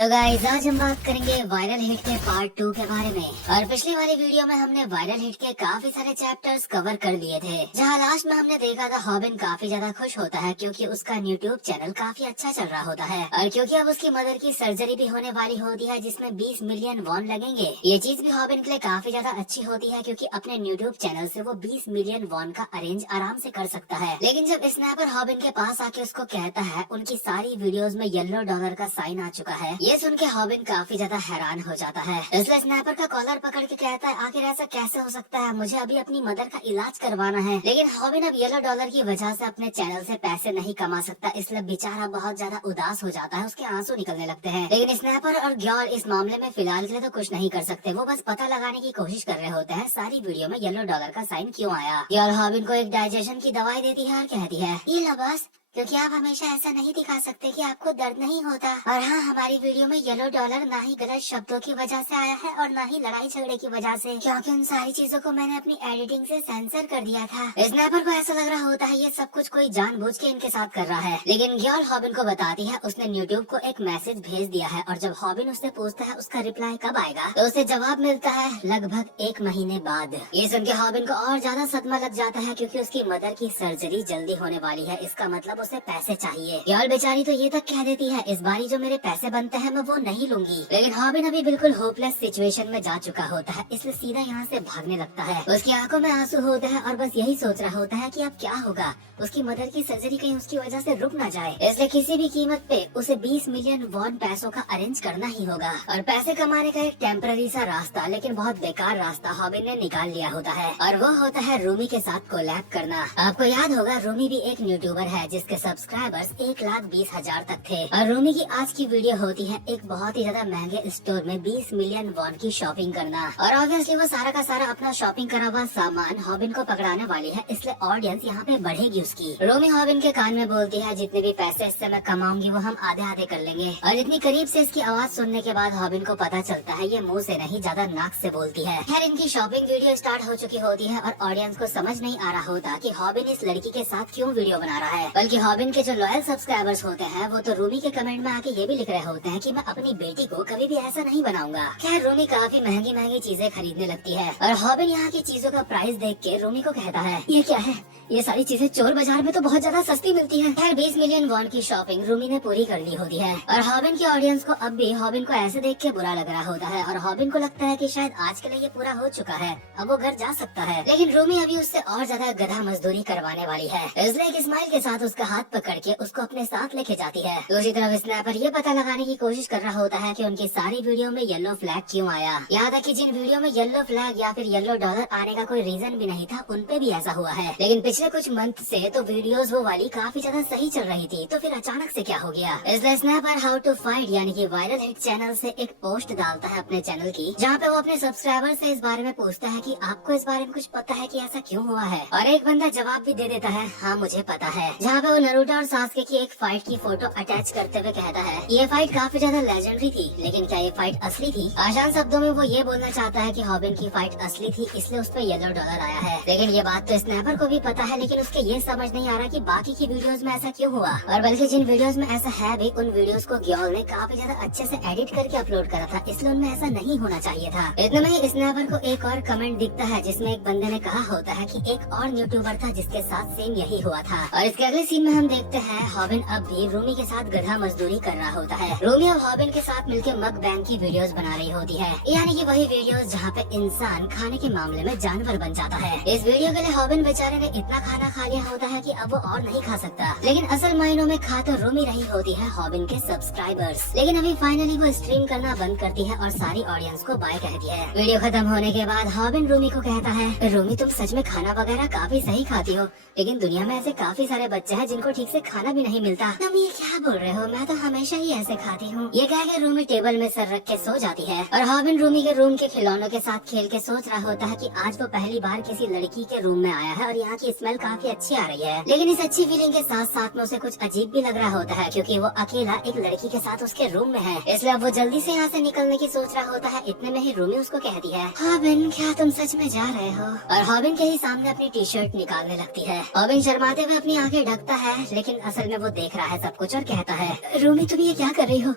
तो गाइस आज हम बात करेंगे वायरल हिट के पार्ट 2 के बारे में। और पिछली वाली वीडियो में हमने वायरल हिट के काफी सारे चैप्टर्स कवर कर लिए थे, जहां लास्ट में हमने देखा था हॉबिन काफी ज्यादा खुश होता है क्योंकि उसका यूट्यूब चैनल काफी अच्छा चल रहा होता है और क्योंकि अब उसकी मदर की सर्जरी भी होने वाली होती है जिसमें 20 मिलियन वॉन लगेंगे। ये चीज भी हॉबिन के लिए काफी ज्यादा अच्छी होती है क्योंकि अपने यूट्यूब चैनल से वो 20 मिलियन वॉन का अरेंज आराम से कर सकता है। लेकिन जब स्नैपर हॉबिन के पास आके उसको कहता है उनकी सारी वीडियोस में येलो डॉलर का साइन आ चुका है, ये सुन के हॉबिन काफी ज्यादा हैरान हो जाता है। इसलिए स्नैपर का कॉलर पकड़ के कहता है आखिर ऐसा कैसे हो सकता है, मुझे अभी अपनी मदर का इलाज करवाना है। लेकिन हॉबिन अब येलो डॉलर की वजह से अपने चैनल से पैसे नहीं कमा सकता, इसलिए बेचारा बहुत ज्यादा उदास हो जाता है, उसके आंसू निकलने लगते हैं। लेकिन स्नैपर और ग्योल इस मामले में फिलहाल के लिए तो कुछ नहीं कर सकते, वो बस पता लगाने की कोशिश कर रहे होते हैं सारी वीडियो में येलो डॉलर का साइन क्यों आया। ग्योल हॉबिन को एक डाइजेशन की दवाई देती है और कहती है ये लो बस, क्योंकि आप हमेशा ऐसा नहीं दिखा सकते कि आपको दर्द नहीं होता। और हाँ, हमारी वीडियो में येलो डॉलर ना ही गलत शब्दों की वजह से आया है और ना ही लड़ाई झगड़े की वजह से, क्योंकि उन सारी चीजों को मैंने अपनी एडिटिंग से सेंसर कर दिया था। स्नैपर को ऐसा लग रहा होता है ये सब कुछ कोई जानबूझ के इनके साथ कर रहा है। लेकिन ग्योल हॉबिन को बताती है उसने यूट्यूब को एक मैसेज भेज दिया है और जब हॉबिन उससे पूछता है उसका रिप्लाई कब आएगा तो उसे जवाब मिलता है लगभग 1 महीने बाद। ये सुन के हॉबिन को और ज्यादा सदमा लग जाता है क्योंकि उसकी मदर की सर्जरी जल्दी होने वाली है, इसका मतलब उसे पैसे चाहिए। ग्योल बेचारी तो ये तक कह देती है इस बारी जो मेरे पैसे बनते हैं मैं वो नहीं लूंगी। लेकिन हॉबिन अभी बिल्कुल होपलेस सिचुएशन में जा चुका होता है, इसलिए सीधा यहाँ से भागने लगता है। उसकी आंखों में आंसू होते हैं और बस यही सोच रहा होता है कि अब क्या होगा, उसकी मदर की सर्जरी कहीं उसकी वजह से रुक ना जाए, इसलिए किसी भी कीमत पे उसे 20 मिलियन वॉन पैसों का अरेंज करना ही होगा। और पैसे कमाने का एक टेम्पररी सा रास्ता, लेकिन बहुत बेकार रास्ता हॉबिन ने निकाल लिया होता है और वो होता है रूमी के साथ कोलैब करना। आपको याद होगा रूमी भी एक यूट्यूबर है जिसके सब्सक्राइबर्स 1,20,000 तक थे और रूमी की आज की वीडियो होती है एक बहुत ही ज्यादा महंगे स्टोर में 20 मिलियन वॉन की शॉपिंग करना। और ऑब्वियसली वो सारा का सारा अपना शॉपिंग करा हुआ सामान हॉबिन को पकड़ाने वाली है, इसलिए ऑडियंस यहाँ पे बढ़ेगी उसकी। रूमी हॉबिन के कान में बोलती है जितने भी पैसे इससे मैं कमाऊंगी वो हम आधे आधे कर लेंगे। और इतनी करीब से इसकी आवाज सुनने के बाद हॉबिन को पता चलता है ये मुंह से नहीं ज्यादा नाक से बोलती है। खैर इनकी शॉपिंग वीडियो स्टार्ट हो चुकी होती है और ऑडियंस को समझ नहीं आ रहा होता कि हॉबिन इस लड़की के साथ क्यों वीडियो बना रहा है, बल्कि हॉबिन के जो लॉयल सब्सक्राइबर्स होते हैं वो तो रूमी के कमेंट में आके ये भी लिख रहे होते हैं कि मैं अपनी बेटी को कभी भी ऐसा नहीं बनाऊंगा। खैर रूमी काफी महंगी महंगी चीजें खरीदने लगती है और हॉबिन यहाँ की चीजों का प्राइस देख के रूमी को कहता है ये क्या है, ये सारी चीजें चोर बाजार में तो बहुत ज्यादा सस्ती मिलती है। खैर 20 मिलियन वॉन की शॉपिंग रूमी ने पूरी कर ली होती है और हॉबिन की ऑडियंस को अब भी हॉबिन को ऐसे देख के बुरा लग रहा होता है और हॉबिन को लगता है कि शायद आज के लिए ये पूरा हो चुका है, अब वो घर जा सकता है। लेकिन रूमी अभी उससे और ज्यादा गधा मजदूरी करवाने वाली है, इसलिए एक स्माइल के साथ उसका हाथ पकड़ के उसको अपने साथ लेके जाती है। दूसरी तरफ स्नैपर ये पता लगाने की कोशिश कर रहा होता है कि उनकी सारी वीडियो में येलो फ्लैग क्यों आया। यहाँ तक कि जिन वीडियो में येलो फ्लैग या फिर येलो डॉलर आने का कोई रीजन भी नहीं था उन पे भी ऐसा हुआ है। लेकिन पिछले कुछ मंथ से तो वीडियोस वो वाली काफी ज्यादा सही चल रही थी, तो फिर अचानक से क्या हो गया। इसलिए स्नैपर हाउ टू फाइट यानी कि वायरल हिट चैनल से एक पोस्ट डालता है अपने चैनल की, जहाँ पे वो अपने सब्सक्राइबर से इस बारे में पूछता है कि आपको इस बारे में कुछ पता है कि ऐसा क्यों हुआ है। और एक बंदा जवाब भी दे देता है हाँ मुझे पता है, जहाँ पे वो नरूटो और सास्के की एक फाइट की फोटो अटैच करते हुए कहता है ये फाइट काफी ज्यादा लेजेंडरी थी, लेकिन क्या ये फाइट असली थी। आसान शब्दों में वो ये बोलना चाहता है कि हॉबिन की फाइट असली थी, इसलिए उस पर येलो डॉलर आया है। लेकिन ये बात तो स्नैपर को भी पता है, लेकिन उसके ये समझ नहीं आ रहा कि बाकी की वीडियोस में ऐसा क्यों हुआ। और बल्कि जिन वीडियोस में ऐसा है भी उन वीडियोस को ग्योल ने काफी ज्यादा अच्छे से एडिट करके अपलोड करा था, इसलिए उनमें ऐसा नहीं होना चाहिए था। इतने में ही स्नैपर को एक और कमेंट दिखता है जिसमें एक बंदे ने कहा होता है कि एक और यूट्यूबर था जिसके साथ सेम यही हुआ था। और इसके अगले सीन में हम देखते हैं हॉबिन अब भी रूमी के साथ गधा मजदूरी कर रहा होता है। रूमी और हॉबिन के साथ मिलकर मग बैंक की वीडियोस बना रही होती है, यानी कि वही वीडियोस जहाँ पे इंसान खाने के मामले में जानवर बन जाता है। इस वीडियो के लिए हॉबिन बेचारे ने इतना खाना खा लिया होता है कि अब वो और नहीं खा सकता, लेकिन असल मायनों में खा तो रूमी रही होती है हॉबिन के सब्सक्राइबर्स। लेकिन अभी फाइनली वो स्ट्रीम करना बंद करती है और सारी ऑडियंस को बाय कहती है। वीडियो खत्म होने के बाद हॉबिन रूमी को कहता है रूमी तुम सच में खाना वगैरह काफी सही खाती हो, लेकिन दुनिया में ऐसे काफी सारे बच्चे हैं जिनको ठीक से खाना भी नहीं मिलता। तुम ये क्या बोल रहे हो, मैं तो हमेशा ही ऐसे खाती हूँ। ये कह के रूमी टेबल में सर रख के सो जाती है और हॉबिन रूमी के रूम के खिलौनों के साथ खेल के सोच रहा होता है कि आज वो पहली बार किसी लड़की के रूम में आया है और यहाँ की स्मेल काफी अच्छी आ रही है। लेकिन इस अच्छी फीलिंग के साथ साथ में उसे कुछ अजीब भी लग रहा होता है क्योंकि वो अकेला एक लड़की के साथ उसके रूम में है, इसलिए वो जल्दी से यहाँ से निकलने की सोच रहा होता है। इतने में ही रूमी उसको कहती है हॉबिन क्या तुम सच में जा रहे हो, और हॉबिन के ही सामने अपनी टी शर्ट निकालने लगती है। हॉबिन शर्माते हुए अपनी आंखें ढकता है, लेकिन असल में वो देख रहा है सब कुछ और कहता है, रूमी तुम ये क्या कर रही हो?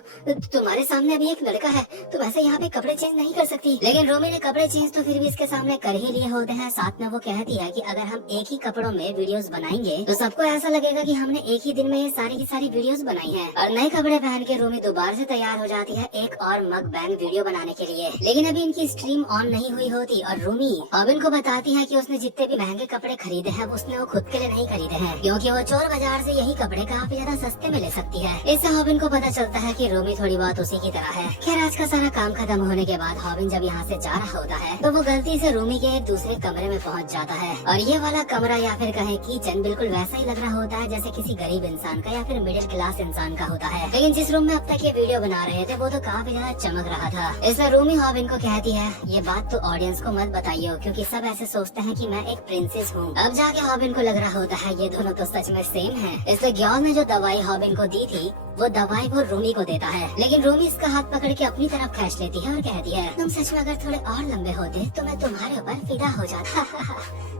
तुम्हारे सामने अभी एक लड़का है, तुम ऐसे यहाँ पे कपड़े चेंज नहीं कर सकती। लेकिन रूमी ने कपड़े चेंज तो फिर भी इसके सामने कर ही लिए होते हैं। साथ में वो कहती है कि अगर हम एक ही कपड़ों में वीडियोस बनाएंगे तो सबको ऐसा लगेगा कि हमने एक ही दिन में ये सारी की सारी वीडियोस बनाई हैं। और नए कपड़े पहन के रूमी दोबारा से तैयार हो जाती है एक और मग बैंग वीडियो बनाने के लिए। लेकिन अभी इनकी स्ट्रीम ऑन नहीं हुई होती और रूमी हॉबिन को बताती है कि उसने जितने भी महंगे कपड़े खरीदे हैं उसने वो खुद के लिए नहीं खरीदे हैं, क्योंकि वो चोर बाजार से यही कपड़े काफी ज्यादा सस्ते में ले सकती है। इससे हॉबिन को पता चलता है कि रूमी थोड़ी बहुत उसी की तरह है। खैर आज का सारा काम खत्म होने के बाद हॉबिन जब यहाँ से जा रहा होता है तो वो गलती से रूमी के एक दूसरे कमरे में पहुँच जाता है। और ये वाला कमरा या फिर कहे किचन बिल्कुल वैसा ही लग रहा होता है जैसे किसी गरीब इंसान का या फिर मिडिल क्लास इंसान का होता है। लेकिन जिस रूम में अब तक ये वीडियो बना रहे थे वो तो काफी ज्यादा चमक रहा था। इसलिए रूमी हॉबिन को कहती है, ये बात तो ऑडियंस को मत बताइए क्योंकि सब ऐसे सोचते हैं कि मैं एक प्रिंसेस हूँ। अब जाके हॉबिन को लग रहा होता है ये दोनों तो सच में सेम है। इसलिए ग्याल ने जो दवाई हॉबिन को दी थी वो दवाई वो रूमी को देता है। लेकिन रूमी इसका हाथ पकड़ के अपनी तरफ खींच लेती है और कहती है, तुम सच में अगर थोड़े और लंबे होते तो मैं तुम्हारे ऊपर फिदा हो जाता।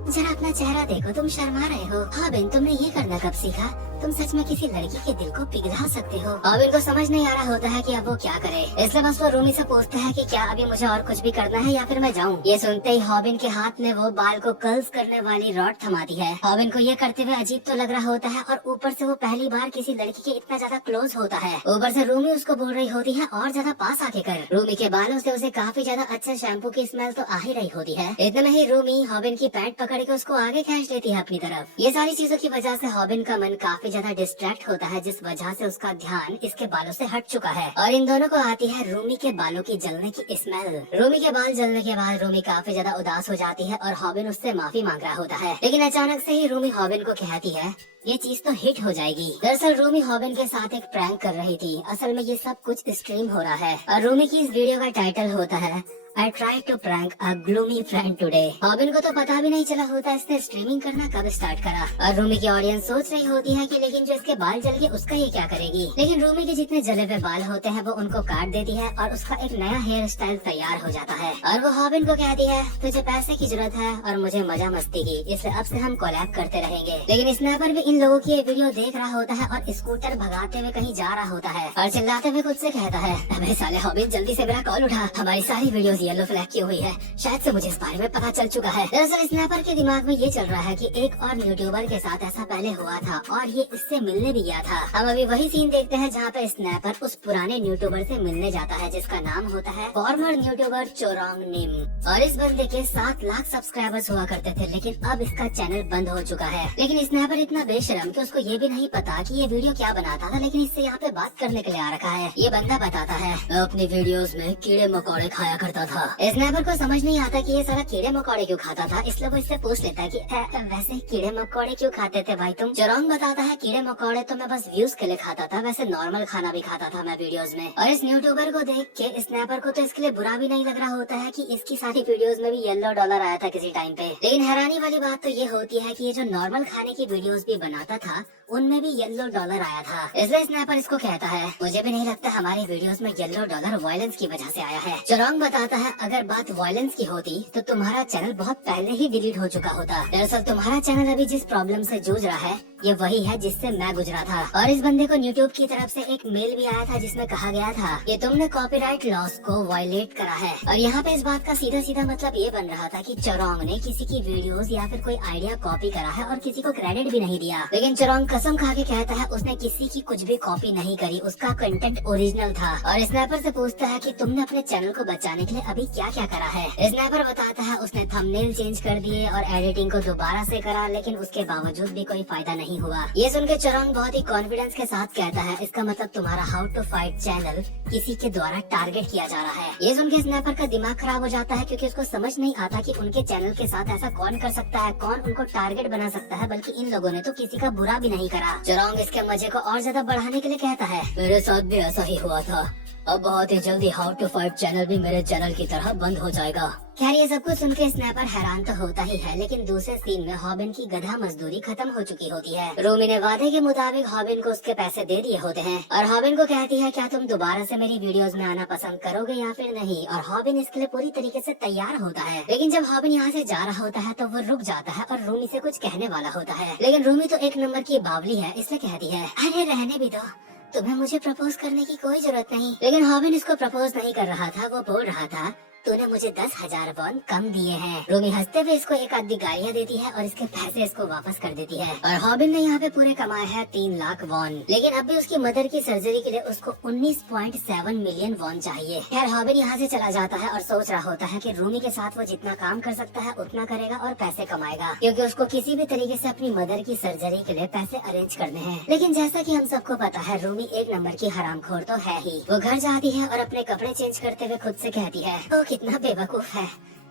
जरा अपना चेहरा देखो, तुम शर्मा रहे हो। हॉबिन तुमने ये करना कब सीखा? तुम सच में किसी लड़की के दिल को पिघला सकते हो। हॉबिन को समझ नहीं आ रहा होता है कि अब वो क्या करे, इसलिए बस वो रूमी से पूछता है कि क्या अभी मुझे और कुछ भी करना है या फिर मैं जाऊँ। ये सुनते ही हॉबिन के हाथ में वो बाल को कर्ल्स करने वाली रॉड थमाती है। हॉबिन को ये करते हुए अजीब तो लग रहा होता है और ऊपर से वो पहली बार किसी लड़की के इतना ज्यादा क्लोज होता है। ऊपर से रूमी उसको बोल रही होती है और ज्यादा पास आके कर। रूमी के बालों से उसे काफी ज्यादा अच्छा शैम्पू की स्मेल तो आ ही रही होती है। इतने में ही रूमी हॉबिन की पैंट पकड़ के उसको आगे खींच लेती है अपनी तरफ। ये सारी चीजों की वजह से हॉबिन का मन काफी ज्यादा डिस्ट्रैक्ट होता है, जिस वजह से उसका ध्यान इसके बालों से हट चुका है और इन दोनों को आती है रूमी के बालों की जलने की स्मेल। रूमी के बाल जलने के बाद रूमी काफी ज्यादा उदास हो जाती है और हॉबिन उससे माफी मांग रहा होता है। लेकिन अचानक से ही रूमी हॉबिन को कहती है, ये चीज तो हिट हो जाएगी। दरअसल रूमी हॉबिन के साथ एक प्रैंक कर रही थी। असल में ये सब कुछ स्ट्रीम हो रहा है और रूमी की इस वीडियो का टाइटल होता है I tried to prank a gloomy friend today। हॉबिन को तो पता भी नहीं चला होता इसने स्ट्रीमिंग करना कब स्टार्ट करा और रूमी की ऑडियंस सोच रही होती है कि लेकिन जो इसके बाल जल गए उसका ये क्या करेगी। लेकिन रूमी के जितने जले हुए बाल होते हैं वो उनको काट देती है और उसका एक नया हेयर स्टाइल तैयार हो जाता है। और वो हॉबिन को कहती है, तुझे पैसे की जरूरत है और मुझे मजा मस्ती की, इसलिए अब से हम कोलैब करते रहेंगे। लेकिन स्नैपर भी इन लोगों की ये वीडियो देख रहा होता है और स्कूटर भगाते हुए कहीं जा रहा होता है और चिल्लाते हुए खुद से कहता है, अबे साले हॉबिन जल्दी से मेरा कॉल उठा, हमारी सारी वीडियोस येलो फ्लैग की हुई है, शायद से मुझे इस बारे में पता चल चुका है। दरअसल स्नैपर के दिमाग में ये चल रहा है कि एक और यूट्यूबर के साथ ऐसा पहले हुआ था और ये इससे मिलने भी गया था। हम अभी वही सीन देखते हैं जहाँ पे स्नैपर उस पुराने यूट्यूबर से मिलने जाता है जिसका नाम होता है फॉर्मर यूट्यूबर चोरोंग निम। और इस बंदे के 7 लाख सब्सक्राइबर्स हुआ करते थे, लेकिन अब इसका चैनल बंद हो चुका है। लेकिन स्नैपर इतना बेशरम कि उसको ये भी नहीं पता कि ये वीडियो क्या बनाता था, लेकिन इससे यहाँ पे बात करने के लिए आ रखा है। ये बंदा बताता है, मैं अपनी वीडियोस में कीड़े मकोड़े खाया करता था। स्नैपर को समझ नहीं आता कि ये सारा कीड़े मकोड़े क्यों खाता था, इसलिए वो इससे पूछ लेता है कि वैसे कीड़े मकोड़े क्यों खाते थे भाई तुम। चोरोंग बताता है, कीड़े मकोड़े तो मैं बस व्यूज के लिए खाता था, वैसे नॉर्मल खाना भी खाता था मैं वीडियोस में। और इस यूट्यूबर को देख के स्नैपर को तो इसके लिए बुरा भी नहीं लग रहा होता है कि इसकी सारी वीडियोस में भी येलो डॉलर आया था किसी टाइम पे। लेकिन हैरानी वाली बात तो ये होती है कि ये जो नॉर्मल खाने की वीडियोस भी बनाता था उनमें भी येलो डॉलर आया था। इसलिए स्नैपर इसको कहता है, मुझे भी नहीं लगता हमारी वीडियोस में येलो डॉलर वायलेंस की वजह से आया है। चोरोंग बताता है, अगर बात वायलेंस की होती तो तुम्हारा चैनल बहुत पहले ही डिलीट हो चुका होता। दरअसल तुम्हारा चैनल अभी जिस प्रॉब्लम से जूझ रहा है ये वही है जिससे मैं गुजरा था। और इस बंदे को यूट्यूब की तरफ से एक मेल भी आया था जिसमें कहा गया था कि तुमने कॉपीराइट लॉस को वायलेट करा है। और यहाँ पे इस बात का सीधा सीधा मतलब ये बन रहा था कि चोरोंग ने किसी की वीडियोस या फिर कोई आइडिया कॉपी करा है और किसी को क्रेडिट भी नहीं दिया। लेकिन चोरोंग कसम खा के कहता है उसने किसी की कुछ भी कॉपी नहीं करी, उसका कंटेंट ओरिजिनल था। और स्नैपर से पूछता है कि तुमने अपने चैनल को बचाने के लिए अभी क्या क्या करा है। स्नैपर बताता है उसने थंबनेल चेंज कर दिए और एडिटिंग को दोबारा से करा, लेकिन उसके बावजूद भी कोई फायदा नहीं हुआ। ये सुनकर चोरोंग बहुत ही कॉन्फिडेंस के साथ कहता है, इसका मतलब तुम्हारा हाउ टू फाइट चैनल किसी के द्वारा टारगेट किया जा रहा है। ये सुनकर स्नैपर का दिमाग खराब हो जाता है क्योंकि उसको समझ नहीं आता कि उनके चैनल के साथ ऐसा कौन कर सकता है, कौन उनको टारगेट बना सकता है, बल्कि इन लोगों ने तो किसी का बुरा भी नहीं करा। चोरोंग इसके मजे को और ज्यादा बढ़ाने के लिए कहता है, मेरे साथ भी ऐसा ही हुआ था। अब बहुत ही जल्दी हाउ टू फाइट चैनल भी मेरे चैनल की तरह बंद हो जाएगा। खैर ये सब कुछ सुनकर स्नैपर हैरान तो होता ही है, लेकिन दूसरे सीन में हॉबिन की गधा मजदूरी खत्म हो चुकी होती है। रूमी ने वादे के मुताबिक हॉबिन को उसके पैसे दे दिए होते हैं और हॉबिन को कहती है क्या तुम दोबारा से मेरी वीडियोस में आना पसंद करोगे या फिर नहीं, और हॉबिन इसके लिए पूरी तरीके से तैयार होता है। लेकिन जब हॉबिन यहाँ से जा रहा होता है तो वो रुक जाता है और रूमी से कुछ कहने वाला होता है, लेकिन रूमी तो एक नंबर की बावली है, इसलिए कहती है अरे रहने भी दो, तुम्हें मुझे प्रपोज करने की कोई जरूरत नहीं। लेकिन हॉबिन इसको प्रपोज नहीं कर रहा था, वो बोल रहा था तूने मुझे 10,000 वॉन कम दिए हैं। रूमी हंसते हुए इसको एक आधी गालियाँ देती है और इसके पैसे इसको वापस कर देती है। और हॉबिन ने यहाँ पे पूरे कमाए हैं 3 लाख वॉन, लेकिन अब भी उसकी मदर की सर्जरी के लिए उसको 19.7 मिलियन वॉन चाहिए। खैर हॉबिन यहाँ से चला जाता है और सोच रहा होता है कि रूमी के साथ वो जितना काम कर सकता है उतना करेगा और पैसे कमाएगा, क्योंकि उसको किसी भी तरीके से अपनी मदर की सर्जरी के लिए पैसे अरेंज करने हैं। लेकिन जैसा कि हम सबको पता है रूमी एक नंबर की हरामखोर तो है ही। वो घर जाती है और अपने कपड़े चेंज करते हुए खुद से कहती है कितना बेवकूफ है,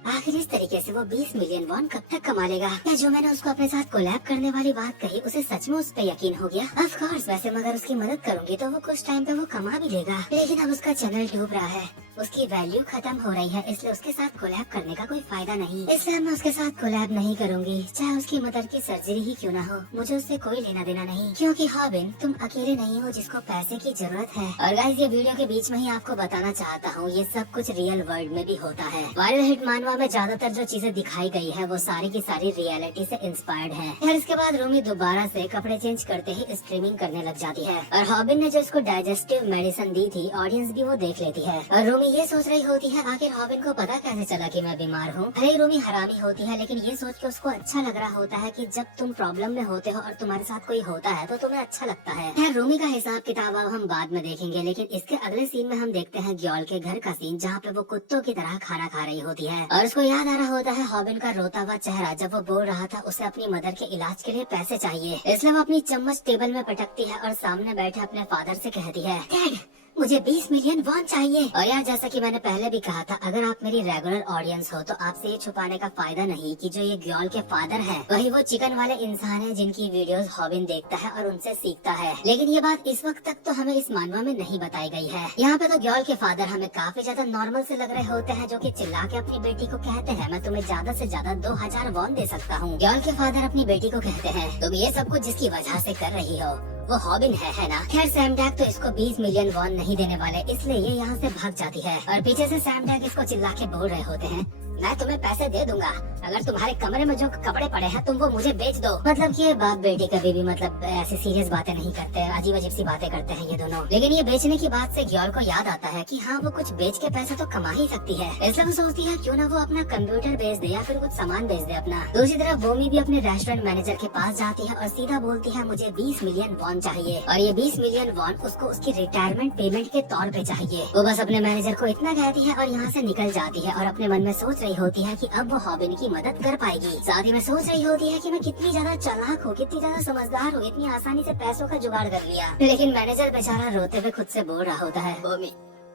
आखिर इस तरीके से वो 20 मिलियन वॉन कब तक कमा लेगा। क्या जो मैंने उसको अपने साथ कोलैब करने वाली बात कही उसे सच में उस पे यकीन हो गया? ऑफ कोर्स, वैसे मगर उसकी मदद करूंगी तो वो कुछ टाइम पे वो कमा भी लेगा, लेकिन अब उसका चैनल डूब रहा है, उसकी वैल्यू खत्म हो रही है, इसलिए उसके साथ कोलैब करने का कोई फायदा नहीं। इसलिए मैं उसके साथ कोलैब नहीं करूंगी, चाहे उसकी मदर की सर्जरी ही क्यों ना हो, मुझे उससे कोई लेना देना नहीं। क्योंकि हॉबिन तुम अकेले नहीं हो जिसको पैसे की जरूरत है। और गाइस ये वीडियो के बीच में ही आपको बताना चाहता हूँ ये सब कुछ रियल वर्ल्ड में भी होता है। वायरल हिट मानवा में ज्यादातर जो चीजें दिखाई गई है वो सारी की सारी रियलिटी से इंस्पायर्ड है। फिर इसके बाद रूमी दोबारा से कपड़े चेंज करते ही स्ट्रीमिंग करने लग जाती है और हॉबिन ने जो इसको डाइजेस्टिव मेडिसिन दी थी ऑडियंस भी वो देख लेती है। और रूमी ये सोच रही होती है आखिर हॉबिन को पता कैसे चला कि मैं बीमार हूँ। भले रूमी हरामी होती है, लेकिन ये सोच के उसको अच्छा लग रहा होता है कि जब तुम प्रॉब्लम में होते हो और तुम्हारे साथ कोई होता है तो तुम्हें अच्छा लगता है। खैर रूमी का हिसाब किताब अब हम बाद में देखेंगे, लेकिन इसके अगले सीन में हम देखते हैं ग्योल के घर का सीन, जहाँ पे वो कुत्तों की तरह खाना खा रही होती है और उसको याद आ रहा होता है हॉबिन का रोता हुआ चेहरा जब वो बोल रहा था उसे अपनी मदर के इलाज के लिए पैसे चाहिए। इसलिए वो अपनी चम्मच टेबल में पटकती है और सामने बैठे अपने फादर से कहती है डैड मुझे 20 मिलियन वॉन चाहिए। और यार जैसा कि मैंने पहले भी कहा था, अगर आप मेरी रेगुलर ऑडियंस हो तो आपसे ये छुपाने का फायदा नहीं कि जो ये ग्योल के फादर है वही वो चिकन वाले इंसान है जिनकी वीडियोस हॉबिन देखता है और उनसे सीखता है। लेकिन ये बात इस वक्त तक तो हमें इस मानवा में नहीं बताई गई है। यहाँ पे तो ग्योल के फादर हमें काफी ज्यादा नॉर्मल से लग रहे होते हैं, जो कि चिल्ला के अपनी बेटी को कहते हैं मैं तुम्हें ज्यादा से ज्यादा 2000 वॉन दे सकता हूँ। ग्योल के फादर अपनी बेटी को कहते हैं तुम ये सब कुछ जिसकी वजह से कर रही हो वो हॉबिन है ना। खैर सैम डैग तो इसको 20 मिलियन वॉन नहीं देने वाले, इसलिए ये यहाँ से भाग जाती है और पीछे से सैम डैग इसको चिल्ला के बोल रहे होते हैं मैं तुम्हें पैसे दे दूंगा, अगर तुम्हारे कमरे में जो कपड़े पड़े हैं तुम वो मुझे बेच दो। मतलब कि ये बाप बेटी कभी भी मतलब ऐसी सीरियस बातें नहीं करते, अजीब अजीब सी बातें करते हैं ये दोनों। लेकिन ये बेचने की बात से ग्योल को याद आता है कि हाँ वो कुछ बेच के पैसा तो कमा ही सकती है, इसलिए वो सोचती है क्यों ना वो अपना कंप्यूटर बेच दे या फिर कुछ सामान बेच दे अपना। दूसरी तरफ बोमी भी अपने रेस्टोरेंट मैनेजर के पास जाती है और सीधा बोलती है मुझे 20 मिलियन वॉन चाहिए, और ये 20 मिलियन वॉन उसको उसकी रिटायरमेंट पेमेंट के तौर पे चाहिए। वो बस अपने मैनेजर को इतना कहती है और यहाँ से निकल जाती है और अपने मन में सोच रही होती है कि अब वो हॉबिन की मदद कर पाएगी। साथ ही में सोच रही होती है कि मैं कितनी ज्यादा चालाक हूँ, कितनी ज्यादा समझदार हूँ, इतनी आसानी से पैसों का जुगाड़ कर लिया। लेकिन मैनेजर बेचारा रोते हुए खुद से बोल रहा होता है बोमी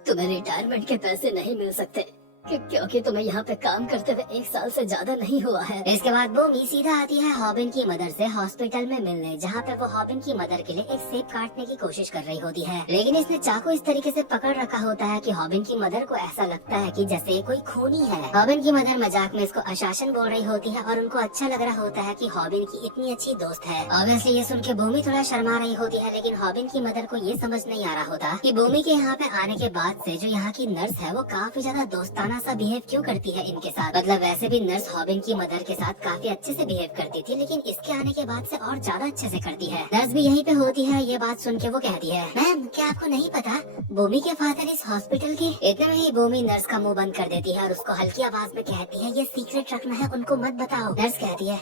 तुम्हें रिटायरमेंट के पैसे नहीं मिल सकते क्योंकि तुम्हें यहाँ पे काम करते हुए 1 साल से ज्यादा नहीं हुआ है। इसके बाद बोमी सीधा आती है हॉबिन की मदर से हॉस्पिटल में मिलने, जहाँ पे वो हॉबिन की मदर के लिए एक सेब काटने की कोशिश कर रही होती है, लेकिन इसने चाकू इस तरीके से पकड़ रखा होता है कि हॉबिन की मदर को ऐसा लगता है कि जैसे ये कोई खूनी है। हॉबिन की मदर मजाक में इसको अशासन बोल रही होती है और उनको अच्छा लग रहा होता है कि हॉबिन की इतनी अच्छी दोस्त है। ऑब्वियसली ये सुन के बोमी थोड़ा शर्मा रही होती है, लेकिन हॉबिन की मदर को ये समझ नहीं आ रहा होता कि बोमी के यहाँ पे आने के बाद से जो यहाँ की नर्स है वो काफी ज्यादा दोस्ताना सा बिहेव क्यों करती है इनके साथ। मतलब वैसे भी नर्स हॉबिन की मदर के साथ काफी अच्छे से बिहेव करती थी, लेकिन इसके आने के बाद से और ज्यादा अच्छे से करती है। नर्स भी यहीं पे होती है। ये बात सुन के वो कहती है मैम क्या आपको नहीं पता बोमी के फादर इस हॉस्पिटल के। इतने में ही बोमी नर्स का मुंह बंद कर देती है और उसको हल्की आवाज में कहती है ये सीक्रेट रखना है, उनको मत बताओ। नर्स कहती है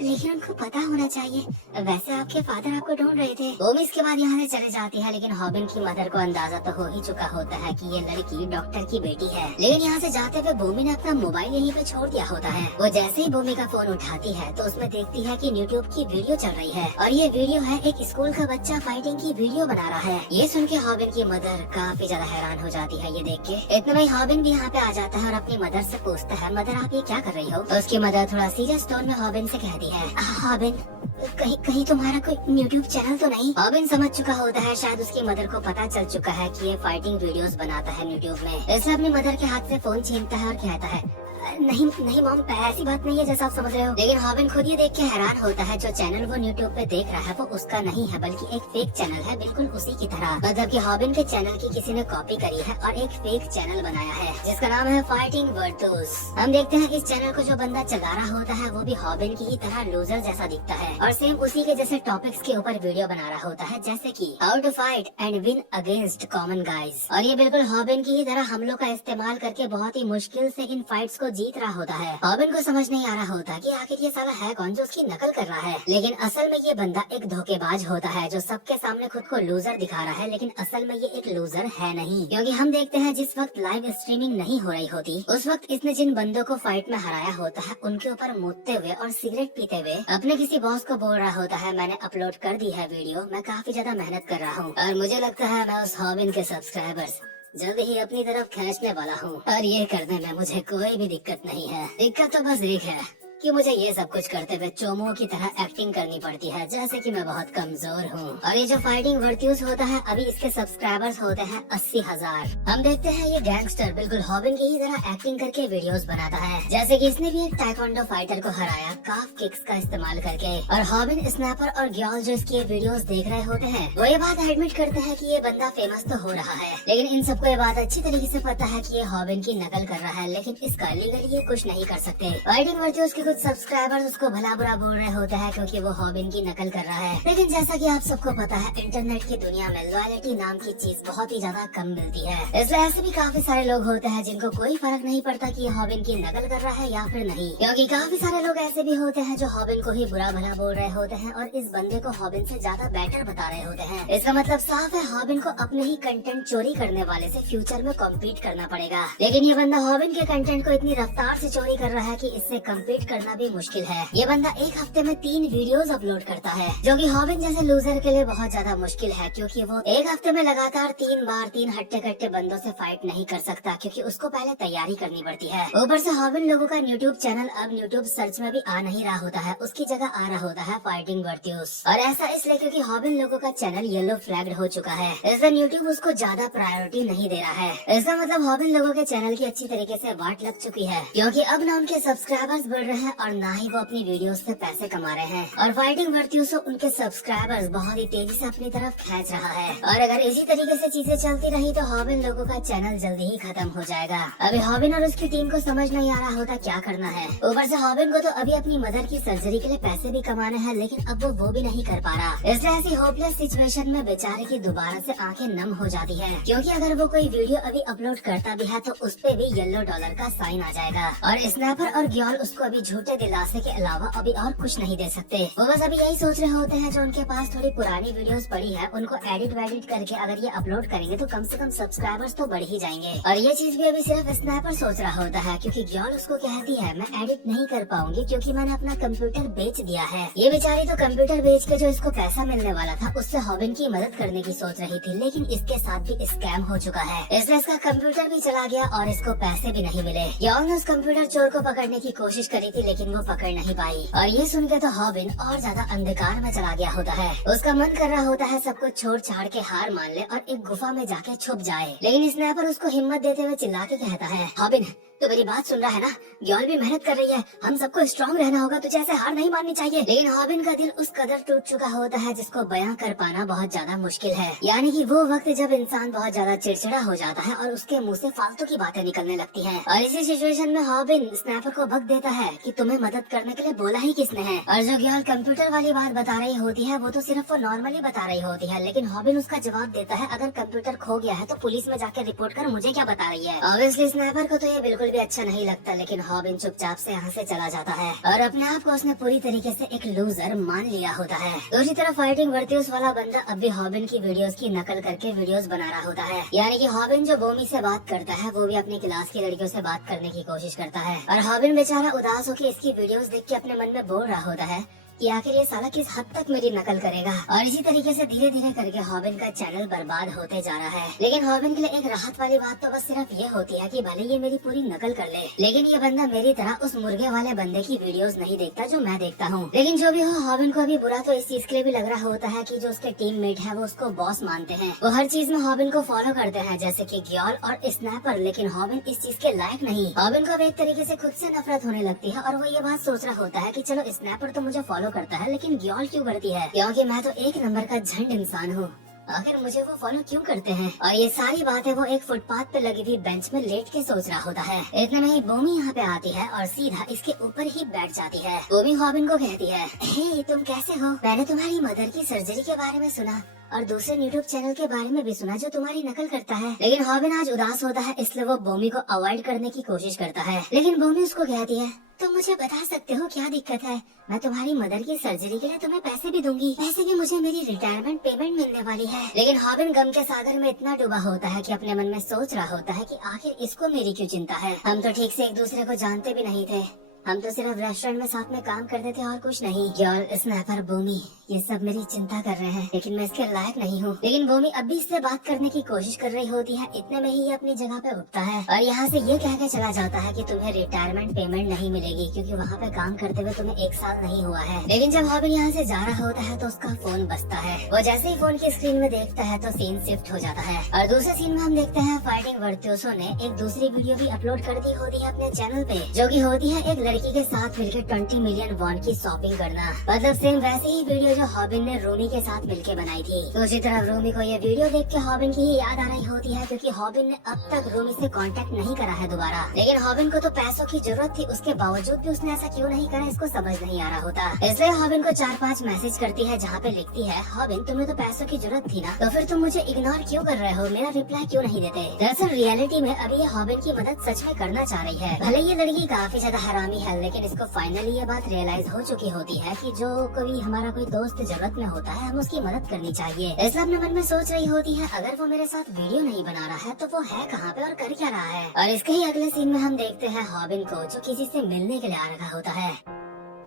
लेकिन उनको पता होना चाहिए, वैसे आपके फादर आपको ढूंढ रहे थे। बोमी इसके बाद यहाँ से चले जाती है, लेकिन हॉबिन की मदर को अंदाजा तो हो ही चुका होता है कि ये लड़की डॉक्टर की बेटी है। लेकिन यहाँ से जाते हुए बोमी ने अपना मोबाइल यहीं पे छोड़ दिया होता है। वो जैसे ही बोमी का फोन उठाती है तो उसमें देखती है कि यूट्यूब की वीडियो चल रही है और ये वीडियो है एक स्कूल का बच्चा फाइटिंग की वीडियो बना रहा है। ये सुन के हॉबिन की मदर काफी ज्यादा हैरान हो जाती है ये देख के। इतने में हॉबिन भी यहाँ पे आ जाता है और अपनी मदर से पूछता है मदर आप ये क्या कर रही हो। उसकी मदर थोड़ा सीरियस टोन में हॉबिन से कहती है हॉबिन कहीं कहीं तुम्हारा कोई यूट्यूब चैनल तो नहीं? हॉबिन समझ चुका होता है, शायद उसकी मदर को पता चल चुका है कि ये फाइटिंग वीडियोस बनाता है यूट्यूब में। इसलिए अपनी मदर के हाथ से फोन छीनता है और कहता है नहीं नहीं मॉम, ऐसी बात नहीं है जैसा आप समझ रहे हो। लेकिन हॉबिन खुद ये देख के हैरान होता है जो चैनल वो यूट्यूब पे देख रहा है वो उसका नहीं है बल्कि एक फेक चैनल है, बिल्कुल उसी की तरह। मतलब कि हॉबिन के चैनल की किसी ने कॉपी करी है और एक फेक चैनल बनाया है जिसका नाम है फाइटिंग वर्तुस। हम देखते हैं इस चैनल को जो बंदा चला रहा होता है वो भी हॉबिन की ही तरह लूजर जैसा दिखता है और सेम उसी के जैसे टॉपिक्स के ऊपर वीडियो बना रहा होता है, जैसे की how to fight and win against common guys. और ये बिल्कुल हॉबिन की ही तरह हमलों का इस्तेमाल करके बहुत ही मुश्किल से इन फाइट्स को जीत रहा होता है। हॉबिन को समझ नहीं आ रहा होता कि आखिर ये साला है कौन जो उसकी नकल कर रहा है। लेकिन असल में ये बंदा एक धोखेबाज होता है जो सबके सामने खुद को लूजर दिखा रहा है, लेकिन असल में ये एक लूजर है नहीं। क्योंकि हम देखते हैं जिस वक्त लाइव स्ट्रीमिंग नहीं हो रही होती उस वक्त इसने जिन बंदों को फाइट में हराया होता है उनके ऊपर मुतते हुए और सिगरेट पीते हुए अपने किसी बॉस को बोल रहा होता है मैंने अपलोड कर दी है वीडियो, मैं काफी ज्यादा मेहनत कर रहा हूँ और मुझे लगता है मैं उस हॉबिन के सब्सक्राइबर्स जल्द ही अपनी तरफ खींचने वाला हूँ और ये करने में मुझे कोई भी दिक्कत नहीं है। दिक्कत तो बस एक है कि मुझे ये सब कुछ करते हुए चोमो की तरह एक्टिंग करनी पड़ती है जैसे कि मैं बहुत कमजोर हूँ। और ये जो फाइटिंग वर्तुस होता है अभी इसके सब्सक्राइबर्स होते हैं 80,000। हम देखते हैं ये गैंगस्टर बिल्कुल हॉबिन की ही तरह एक्टिंग करके वीडियोस बनाता है, जैसे कि इसने भी एक टाइकोंडो फाइटर को हराया काफ किक्स का इस्तेमाल करके। और हॉबिन स्नैपर और ग्याल जो इसकी वीडियोस देख रहे होते हैं वो ये बात एडमिट करते हैं कि ये बंदा फेमस तो हो रहा है, लेकिन इन सबको ये बात अच्छी तरीके से पता है कि ये हॉबिन की नकल कर रहा है, लेकिन इसका लीगली ये कुछ नहीं कर सकते। फाइटिंग वर्तुस के कुछ सब्सक्राइबर्स उसको भला बुरा बोल रहे होते हैं क्योंकि वो हॉबिन की नकल कर रहा है। लेकिन जैसा कि आप सबको पता है इंटरनेट की दुनिया में लॉयल्टी नाम की चीज बहुत ही ज्यादा कम मिलती है, इसलिए ऐसे भी काफी सारे लोग होते हैं जिनको कोई फर्क नहीं पड़ता कि हॉबिन की नकल कर रहा है या फिर नहीं। क्योंकि काफी सारे लोग ऐसे भी होते हैं जो हॉबिन को ही बुरा भला बोल रहे होते हैं और इस बंदे को हॉबिन से ज्यादा बेटर बता रहे होते हैं। इसका मतलब साफ है हॉबिन को अपने ही कंटेंट चोरी करने वाले से फ्यूचर में कॉम्पीट करना पड़ेगा। लेकिन ये बंदा हॉबिन के कंटेंट को इतनी रफ्तार से चोरी कर रहा है कि इससे कम्पीट करना भी मुश्किल है। ये बंदा एक हफ्ते में 3 वीडियोस अपलोड करता है जो कि हॉबिन जैसे लूजर के लिए बहुत ज्यादा मुश्किल है, क्योंकि वो एक हफ्ते में लगातार 3 बार 3 हट्टे कट्टे बंदों से फाइट नहीं कर सकता क्योंकि उसको पहले तैयारी करनी पड़ती है। ऊपर से हॉबिन लोगों का यूट्यूब चैनल अब यूट्यूब सर्च में भी आ नहीं रहा होता है, उसकी जगह आ रहा होता है फाइटिंग वर्तुस। और ऐसा इसलिए क्योंकि हॉबिन लोगों का चैनल येलो फ्लैग्ड हो चुका है, इसलिए यूट्यूब उसको ज्यादा प्रायोरिटी नहीं दे रहा है। इसका मतलब हॉबिन लोगों के चैनल की अच्छी तरीके से वाट लग चुकी है, क्योंकि अब ना उनके सब्सक्राइबर्स बढ़ रहे हैं और ना ही वो अपनी वीडियोस से पैसे कमा रहे हैं। और फाइटिंग वर्तुस उनके सब्सक्राइबर्स बहुत ही तेजी से अपनी तरफ खींच रहा है। और अगर इसी तरीके से चीजें चलती रही तो हॉबिन लोगों का चैनल जल्दी ही खत्म हो जाएगा। अभी हॉबिन और उसकी टीम को समझ नहीं आ रहा होता क्या करना है। ऊपर से हॉबिन को तो अभी अपनी मदर की सर्जरी के लिए पैसे भी कमाने हैं, लेकिन अब वो भी नहीं कर पा रहा। इसलिए ऐसी होपलेस सिचुएशन में बेचारे की दोबारा से आंखें नम हो जाती है, क्योंकि अगर वो कोई वीडियो अभी अपलोड करता भी है तो उस पे भी येलो डॉलर का साइन आ जाएगा। और स्नैपर और ग्याल उसको अभी झूठे दिलासे के अलावा अभी और कुछ नहीं दे सकते। वो बस अभी यही सोच रहे होते हैं जो उनके पास थोड़ी पुरानी वीडियोस पड़ी है उनको एडिट वेडिट करके अगर ये अपलोड करेंगे तो कम से कम सब्सक्राइबर्स तो बढ़ ही जाएंगे। और ये चीज भी अभी सिर्फ स्नैपर सोच रहा होता है, क्योंकि ग्याल उसको कहती है मैं एडिट नहीं कर पाऊंगी क्योंकि मैंने अपना कंप्यूटर बेच दिया है। ये बेचारी तो कंप्यूटर बेच के जो इसको पैसा मिलने वाला था उससे हॉबिन की मदद करने की सोच रही थी, लेकिन इसके साथ भी स्कैम हो चुका है, इसलिए इसका कंप्यूटर भी चला गया और इसको पैसे भी नहीं मिले। ग्याल ने उस कंप्यूटर चोर को पकड़ने की कोशिश करी थी लेकिन वो पकड़ नहीं पाई। और ये सुन के तो हॉबिन और ज्यादा अंधकार में चला गया होता है। उसका मन कर रहा होता है सब कुछ छोड़ छाड़ के हार मान ले और एक गुफा में जाके छुप जाए, लेकिन स्नैपर उसको हिम्मत देते हुए चिल्ला के कहता है हॉबिन तो मेरी बात सुन रहा है ना, ग्याल भी मेहनत कर रही है, हम सबको स्ट्रांग रहना होगा, तुझे ऐसे हार नहीं माननी चाहिए। लेकिन हॉबिन का दिल उस कदर टूट चुका होता है जिसको बयां कर पाना बहुत ज्यादा मुश्किल है। यानी कि वो वक्त जब इंसान बहुत ज्यादा चिड़चिड़ा हो जाता है और उसके मुंह से फालतू की बातें निकलने लगती हैं। और इसी सिचुएशन में हॉबिन स्नैपर को भग देता है कि तुम्हें मदद करने के लिए बोला ही किसने है। और जो ग्याल कंप्यूटर वाली बात बता रही होती है वो तो सिर्फ वो नॉर्मली बता रही होती है, लेकिन हॉबिन उसका जवाब देता है अगर कंप्यूटर खो गया है तो पुलिस में जाकर रिपोर्ट कर, मुझे क्या बता रही है। ऑब्वियसली स्नैपर को तो ये बिल्कुल भी अच्छा नहीं लगता, लेकिन हॉबिन चुपचाप से यहाँ से चला जाता है और अपने आप को उसने पूरी तरीके से एक लूजर मान लिया होता है। दूसरी तरफ फाइटिंग वर्तुस वाला बंदा अब भी हॉबिन की वीडियोस की नकल करके वीडियोस बना रहा होता है। यानी कि हॉबिन जो बोमी से बात करता है वो भी अपनी क्लास की लड़कियों से बात करने की कोशिश करता है। और हॉबिन बेचारा उदास होकर इसकी वीडियोस देख के अपने मन में बोल रहा होता है कि आखिर ये साला किस हद तक मेरी नकल करेगा। और इसी तरीके से धीरे धीरे करके हॉबिन का चैनल बर्बाद होते जा रहा है। लेकिन हॉबिन के लिए एक राहत वाली बात तो बस सिर्फ ये होती है कि भले ये मेरी पूरी नकल कर ले, लेकिन ये बंदा मेरी तरह उस मुर्गे वाले बंदे की वीडियोस नहीं देखता जो मैं देखता हूँ। लेकिन जो भी हो, हॉबिन को अभी बुरा तो इस चीज के लिए भी लग रहा होता है कि जो उसके टीममेट है वो उसको बॉस मानते हैं। वो हर चीज में हॉबिन को फॉलो करते हैं, जैसे कि ग्योल और स्नैपर। लेकिन हॉबिन इस चीज के लायक नहीं। हॉबिन को अब एक तरीके से खुद से नफरत होने लगती है और वो ये बात सोच रहा होता है कि चलो स्नैपर तो मुझे फॉलो करता है, लेकिन ग्योल क्यों करती है, क्योंकि मैं तो एक नंबर का झंड इंसान हूँ। आखिर मुझे वो फॉलो क्यों करते हैं। और ये सारी बातें वो एक फुटपाथ पे लगी हुई बेंच में लेट के सोच रहा होता है। इतने में ही बोमी यहाँ पे आती है और सीधा इसके ऊपर ही बैठ जाती है। बोमी हॉबिन को कहती है, हे तुम कैसे हो, मैंने तुम्हारी मदर की सर्जरी के बारे में सुना और दूसरे यूट्यूब चैनल के बारे में भी सुना जो तुम्हारी नकल करता है। लेकिन हॉबिन आज उदास होता है, इसलिए वो बोमी को अवॉइड करने की कोशिश करता है। लेकिन बोमी उसको कहती है, तुम मुझे बता सकते हो क्या दिक्कत है, मैं तुम्हारी मदर की सर्जरी के लिए तुम्हें पैसे भी दूंगी, पैसे भी मुझे मेरी रिटायरमेंट पेमेंट मिलने वाली है। लेकिन हॉबिन गम के सागर में इतना डूबा होता है कि अपने मन में सोच रहा होता है कि आखिर इसको मेरी क्यों चिंता है। हम तो ठीक से एक दूसरे को जानते भी नहीं थे, हम तो सिर्फ रेस्टोरेंट में साथ में काम करते थे और कुछ नहीं। ग्योल, स्नैपर, बोमी ये सब मेरी चिंता कर रहे हैं, लेकिन मैं इसके लायक नहीं हूँ। लेकिन बोमी अब भी इससे बात करने की कोशिश कर रही होती है। इतने में ही ये अपनी जगह पे उठता है और यहाँ से ये कह के चला जाता है कि तुम्हें रिटायरमेंट पेमेंट नहीं मिलेगी, क्योंकि वहाँ पे काम करते हुए तुम्हें 1 साल नहीं हुआ है। लेकिन जब हॉबिन यहाँ से जा रहा होता है तो उसका फोन बजता है। वो जैसे ही फोन की स्क्रीन में देखता है तो सीन शिफ्ट हो जाता है और दूसरे सीन में हम देखते हैं फाइटिंग वर्तुसो ने एक दूसरी वीडियो भी अपलोड कर दी होती है अपने चैनल पे, जो की होती है एक लड़की के साथ मिलकर 20 मिलियन वॉन की शॉपिंग करना। मतलब सेम वैसे ही वीडियो जो हॉबिन ने रोमी के साथ मिलके बनाई थी। दूसरी तरफ रोमी को ये वीडियो देख के हॉबिन की ही याद आ रही होती है, क्योंकि हॉबिन ने अब तक रोमी से कांटेक्ट नहीं करा है दोबारा। लेकिन हॉबिन को तो पैसों की जरूरत थी, उसके बावजूद भी उसने ऐसा क्यों नहीं करा इसको समझ नहीं आ रहा होता। इसलिए हॉबिन को 4-5 मैसेज करती है जहाँ पे लिखती है, हॉबिन तुम्हें तो पैसों की जरूरत थी ना, तो फिर तुम मुझे इग्नोर क्यों कर रहे हो, मेरा रिप्लाई क्यों नहीं देते। दरअसल रियलिटी में अभी ये हॉबिन की मदद सच में करना चाह रही है। भले ये लड़की काफी ज्यादा हरामी है, लेकिन इसको फाइनली ये बात रियलाइज हो चुकी होती है कि जो कभी हमारा कोई दोस्त जरूरत में होता है हम उसकी मदद करनी चाहिए। इसलिए अपने मन में सोच रही होती है, अगर वो मेरे साथ वीडियो नहीं बना रहा है तो वो है कहाँ पे और कर क्या रहा है। और इसके ही अगले सीन में हम देखते हैं हॉबिन को जो किसी से मिलने के लिए आ रखा होता है,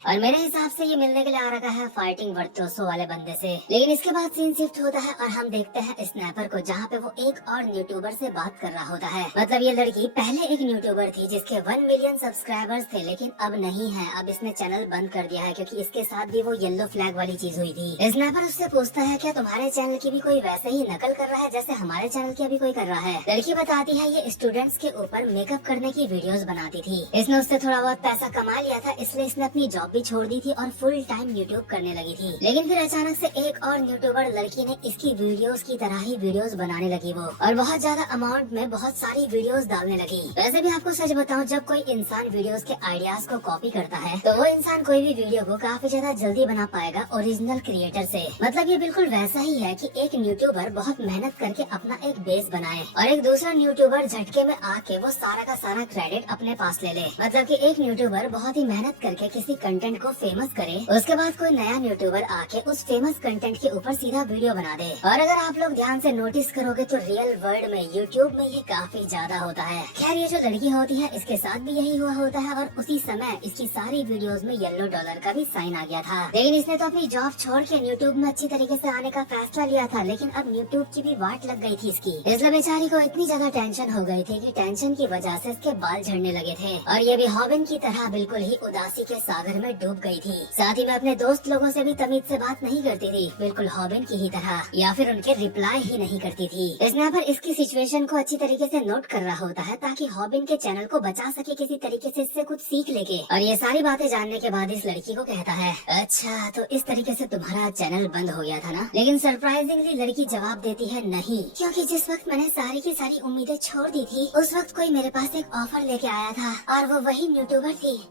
और मेरे हिसाब से ये मिलने के लिए आ रखा है फाइटिंग वर्तुसो वाले बंदे से। लेकिन इसके बाद सीन शिफ्ट होता है और हम देखते हैं स्नैपर को, जहाँ पे वो एक और यूट्यूबर से बात कर रहा होता है। मतलब ये लड़की पहले एक यूट्यूबर थी जिसके 1 मिलियन सब्सक्राइबर्स थे, लेकिन अब नहीं है, अब इसने चैनल बंद कर दिया है क्योंकि इसके साथ भी वो येलो फ्लैग वाली चीज हुई थी। स्नैपर उससे पूछता है, क्या तुम्हारे चैनल की भी कोई वैसे ही नकल कर रहा है जैसे हमारे चैनल की अभी कोई कर रहा है। लड़की बताती है ये स्टूडेंट्स के ऊपर मेकअप करने की वीडियोस बनाती थी, इसने उससे थोड़ा बहुत पैसा कमा लिया था, इसलिए इसने अपनी जॉब भी छोड़ दी थी और फुल टाइम यूट्यूब करने लगी थी। लेकिन फिर अचानक से एक और यूट्यूबर लड़की ने इसकी वीडियोस की तरह ही वीडियोस बनाने लगी वो, और बहुत ज्यादा अमाउंट में बहुत सारी वीडियोस डालने लगी। वैसे भी आपको सच बताऊं, जब कोई इंसान वीडियोस के आइडियाज को कॉपी करता है तो वो इंसान कोई भी वीडियो को काफी ज्यादा जल्दी बना पाएगा ओरिजिनल क्रिएटर से। मतलब ये बिल्कुल वैसा ही है कि एक यूट्यूबर बहुत मेहनत करके अपना एक बेस बनाए और एक दूसरा यूट्यूबर झटके में आके वो सारा का सारा क्रेडिट अपने पास ले ले। मतलब कि एक यूट्यूबर बहुत ही मेहनत करके किसी कंटेंट को फेमस करे, उसके बाद कोई नया यूट्यूबर आके उस फेमस कंटेंट के ऊपर सीधा वीडियो बना दे। और अगर आप लोग ध्यान से नोटिस करोगे तो रियल वर्ल्ड में यूट्यूब में ये काफी ज्यादा होता है। खैर ये जो लड़की होती है इसके साथ भी यही हुआ होता है और उसी समय इसकी सारी वीडियोस में येलो डॉलर का भी साइन आ गया था। लेकिन इसने तो अपनी जॉब छोड़ के यूट्यूब में अच्छी तरीके से आने का फैसला लिया था, लेकिन अब यूट्यूब की भी वाट लग गई थी इसकी। इसलिए बेचारी को इतनी ज्यादा टेंशन हो गई थी कि टेंशन की वजह से इसके बाल झड़ने लगे थे और ये भी हॉबिन की तरह बिल्कुल ही उदासी के सागर में डूब गई थी। साथ ही में अपने दोस्त लोगों से भी तमीज से बात नहीं करती थी, बिल्कुल हॉबिन की ही तरह, या फिर उनके रिप्लाई ही नहीं करती थी। स्नैपर इसकी सिचुएशन को अच्छी तरीके से नोट कर रहा होता है ताकि हॉबिन के चैनल को बचा सके किसी तरीके से, इससे कुछ सीख लेके। और ये सारी बातें जानने के बाद इस लड़की को कहता है, अच्छा तो इस तरीके से तुम्हारा चैनल बंद हो गया था ना। लेकिन सरप्राइजिंगली लड़की जवाब देती है, नहीं, क्योंकि जिस वक्त मैंने सारी की सारी उम्मीदें छोड़ दी थी उस वक्त कोई मेरे पास एक ऑफर लेके आया था और वो वही यूट्यूबर थी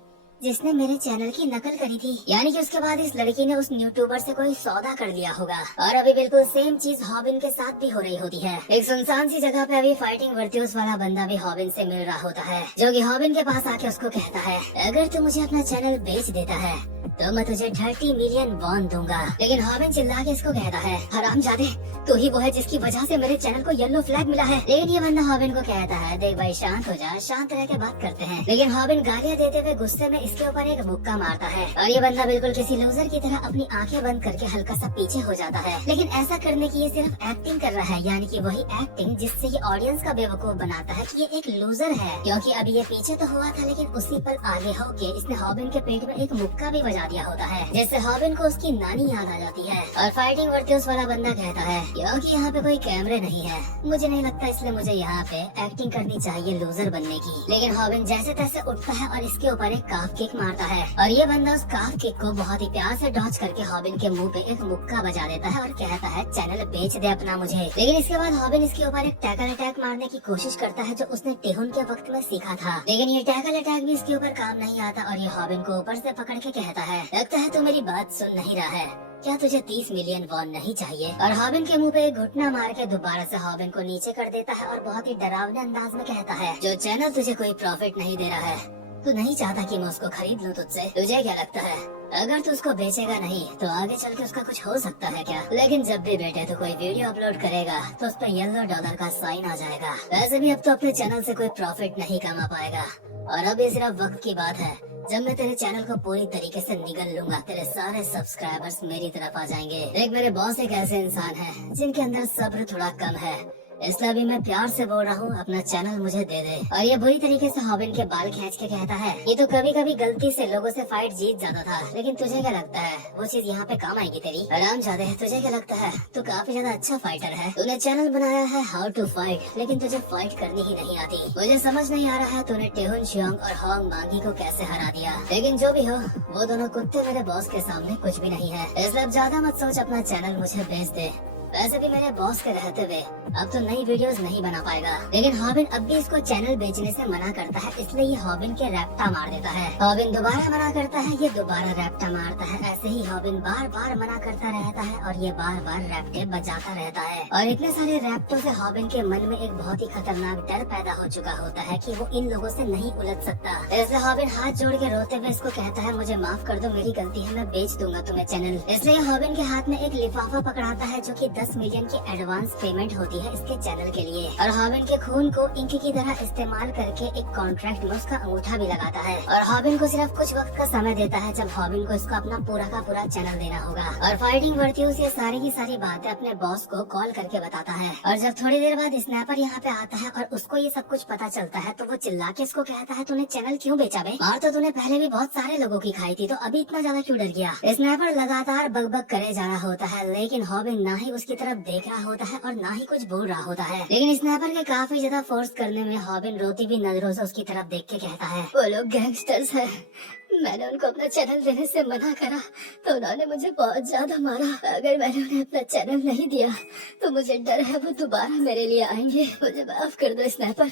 जिसने मेरे चैनल की नकल करी थी। यानी कि उसके बाद इस लड़की ने उस यूट्यूबर से कोई सौदा कर लिया होगा। और अभी बिल्कुल सेम चीज हॉबिन के साथ भी हो रही होती है। एक सुनसान सी जगह पे अभी फाइटिंग वर्तुस वाला बंदा भी हॉबिन से मिल रहा होता है, जो कि हॉबिन के पास आके उसको कहता है, अगर तू मुझे अपना चैनल बेच देता है तो मैं तुझे 30 मिलियन वॉन दूंगा। लेकिन हॉबिन चिल्ला के इसको कहता है, हरामजादे, तू ही वो है जिसकी वजह से मेरे चैनल को येलो फ्लैग मिला है। लेकिन ये बंदा हॉबिन को कहता है, देख भाई शांत हो जा, शांत रह के बात करते हैं। लेकिन हॉबिन गालियाँ देते हुए गुस्से में इसके ऊपर एक मुक्का मारता है और ये बंदा बिल्कुल किसी लूजर की तरह अपनी आंखें बंद करके हल्का सा पीछे हो जाता है। लेकिन ऐसा करने की ये सिर्फ एक्टिंग कर रहा है, यानी कि वही एक्टिंग जिससे ये ऑडियंस का बेवकूफ बनाता है कि ये एक लूजर है। क्योंकि अभी ये पीछे तो हुआ था, लेकिन उसी पर आगे होके इसने हॉबिन के पेट में एक मुक्का भी बजा दिया होता है, जिससे हॉबिन को उसकी नानी याद आ जाती है। और फाइटिंग वर्टियस वाला बंदा कहता है क्योंकि यहाँ पे कोई कैमरे नहीं है, मुझे नहीं लगता, इसलिए मुझे यहाँ पे एक्टिंग करनी चाहिए लूजर बनने की। लेकिन हॉबिन जैसे तैसे उठता है और इसके ऊपर एक काफ किक मारता है और ये बंदा उस काफ किक को बहुत ही प्यार से डॉच करके हॉबिन के मुंह पे एक मुक्का बजा देता है और कहता है चैनल बेच दे अपना मुझे। लेकिन इसके बाद हॉबिन इसके ऊपर एक टैकल अटैक मारने की कोशिश करता है जो उसने टेहुन के वक्त में सीखा था। लेकिन ये टैकल अटैक भी इसके ऊपर काम नहीं आता और ये हॉबिन को ऊपर से पकड़ के कहता है लगता है तू मेरी बात सुन नहीं रहा है, क्या तुझे 30 मिलियन वॉन नहीं चाहिए? और हॉबिन के मुंह पे एक घुटना मार के दोबारा से हॉबिन को नीचे कर देता है और बहुत ही डरावने अंदाज में कहता है जो चैनल तुझे कोई प्रॉफिट नहीं दे रहा है, तू नहीं चाहता कि मैं उसको खरीद लूं तुझसे? तुझे क्या लगता है अगर तू उसको बेचेगा नहीं तो आगे चल के उसका कुछ हो सकता है क्या? लेकिन जब भी बेटे तो कोई वीडियो अपलोड करेगा तो उस पर $येलो का साइन आ जाएगा। वैसे भी अब तो अपने चैनल से कोई प्रॉफिट नहीं कमा पाएगा और अब ये सिर्फ वक्त की बात है जब मैं तेरे चैनल को पूरी तरीके से निगल लूंगा, तेरे सारे सब्सक्राइबर्स मेरी तरफ आ जाएंगे। देख मेरे बॉस एक ऐसे इंसान है जिनके अंदर सब्र थोड़ा कम है, इसलिए अभी मैं प्यार से बोल रहा हूँ अपना चैनल मुझे दे दे। और ये बुरी तरीके से हॉबिन के बाल खींच के कहता है ये तो कभी कभी गलती से लोगों से फाइट जीत जाता था, लेकिन तुझे क्या लगता है वो चीज यहाँ पे काम आएगी तेरी? आराम जाते है, तुझे क्या लगता है तू काफी ज्यादा अच्छा फाइटर है, तूने चैनल बनाया है हाउ टू फाइट, लेकिन तुझे फाइट करनी ही नहीं आती। मुझे समझ नहीं आ रहा है तूने टेहुन शियोंग और होंग मांगी को कैसे हरा दिया, लेकिन जो भी हो वो दोनों कुत्ते मेरे बॉस के सामने कुछ भी नहीं है, इसलिए अब ज्यादा मत सोच, अपना चैनल मुझे बेच दे। वैसे भी मेरे बॉस के रहते हुए अब तो नई वीडियोस नहीं बना पाएगा। लेकिन हॉबिन अब भी इसको चैनल बेचने से मना करता है, इसलिए ये हॉबिन के रैप्टा मार देता है। हॉबिन दोबारा मना करता है, ये दोबारा रैप्टा मारता है। ऐसे ही हॉबिन बार बार मना करता रहता है और ये बार बार रैप्टे बजाता रहता है। और इतने सारे रैप्टों से हॉबिन के मन में एक बहुत ही खतरनाक डर पैदा हो चुका होता है कि वो इन लोगों से नहीं उलझ सकता। इसलिए हॉबिन हाथ जोड़ के रोते हुए इसको कहता है मुझे माफ कर दो, मेरी गलती है, मैं बेच दूंगा तुम्हें चैनल। इसलिए हॉबिन के हाथ में एक लिफाफा पकड़ाता है जो कि 10 मिलियन की एडवांस पेमेंट होती है इसके चैनल के लिए। और हॉबिन के खून को इंक की तरह इस्तेमाल करके एक कॉन्ट्रैक्ट में उसका अंगूठा भी लगाता है और हॉबिन को सिर्फ कुछ वक्त का समय देता है जब हॉबिन को इसको अपना पूरा का पूरा चैनल देना होगा। और फाइटिंग वर्टियस ये सारी की सारी बातें अपने बॉस को कॉल करके बताता है। और जब थोड़ी देर बाद स्नैपर यहाँ पे आता है और उसको ये सब कुछ पता चलता है तो वो चिल्ला के इसको कहता है तूने चैनल क्यों बेचा बे? और तो तूने पहले भी बहुत सारे लोगों की खाई थी, तो अभी इतना ज्यादा क्यों डर गया? स्नैपर लगातार बकबक करे जा रहा होता है, लेकिन हॉबिन ना ही उसकी तरफ देख रहा होता है और ना ही कुछ बोल रहा होता है। लेकिन स्नैपर के काफी ज्यादा फोर्स करने में हॉबिन रोती भी नजरों से उसकी तरफ देख के कहता है वो लोग गैंगस्टर्स है, मैंने उनको अपना चैनल देने से मना करा तो उन्होंने मुझे बहुत ज्यादा मारा। अगर मैंने उन्हें अपना चैनल नहीं दिया तो मुझे डर है वो दोबारा मेरे लिए आएंगे। मुझे माफ कर दो स्नैपर,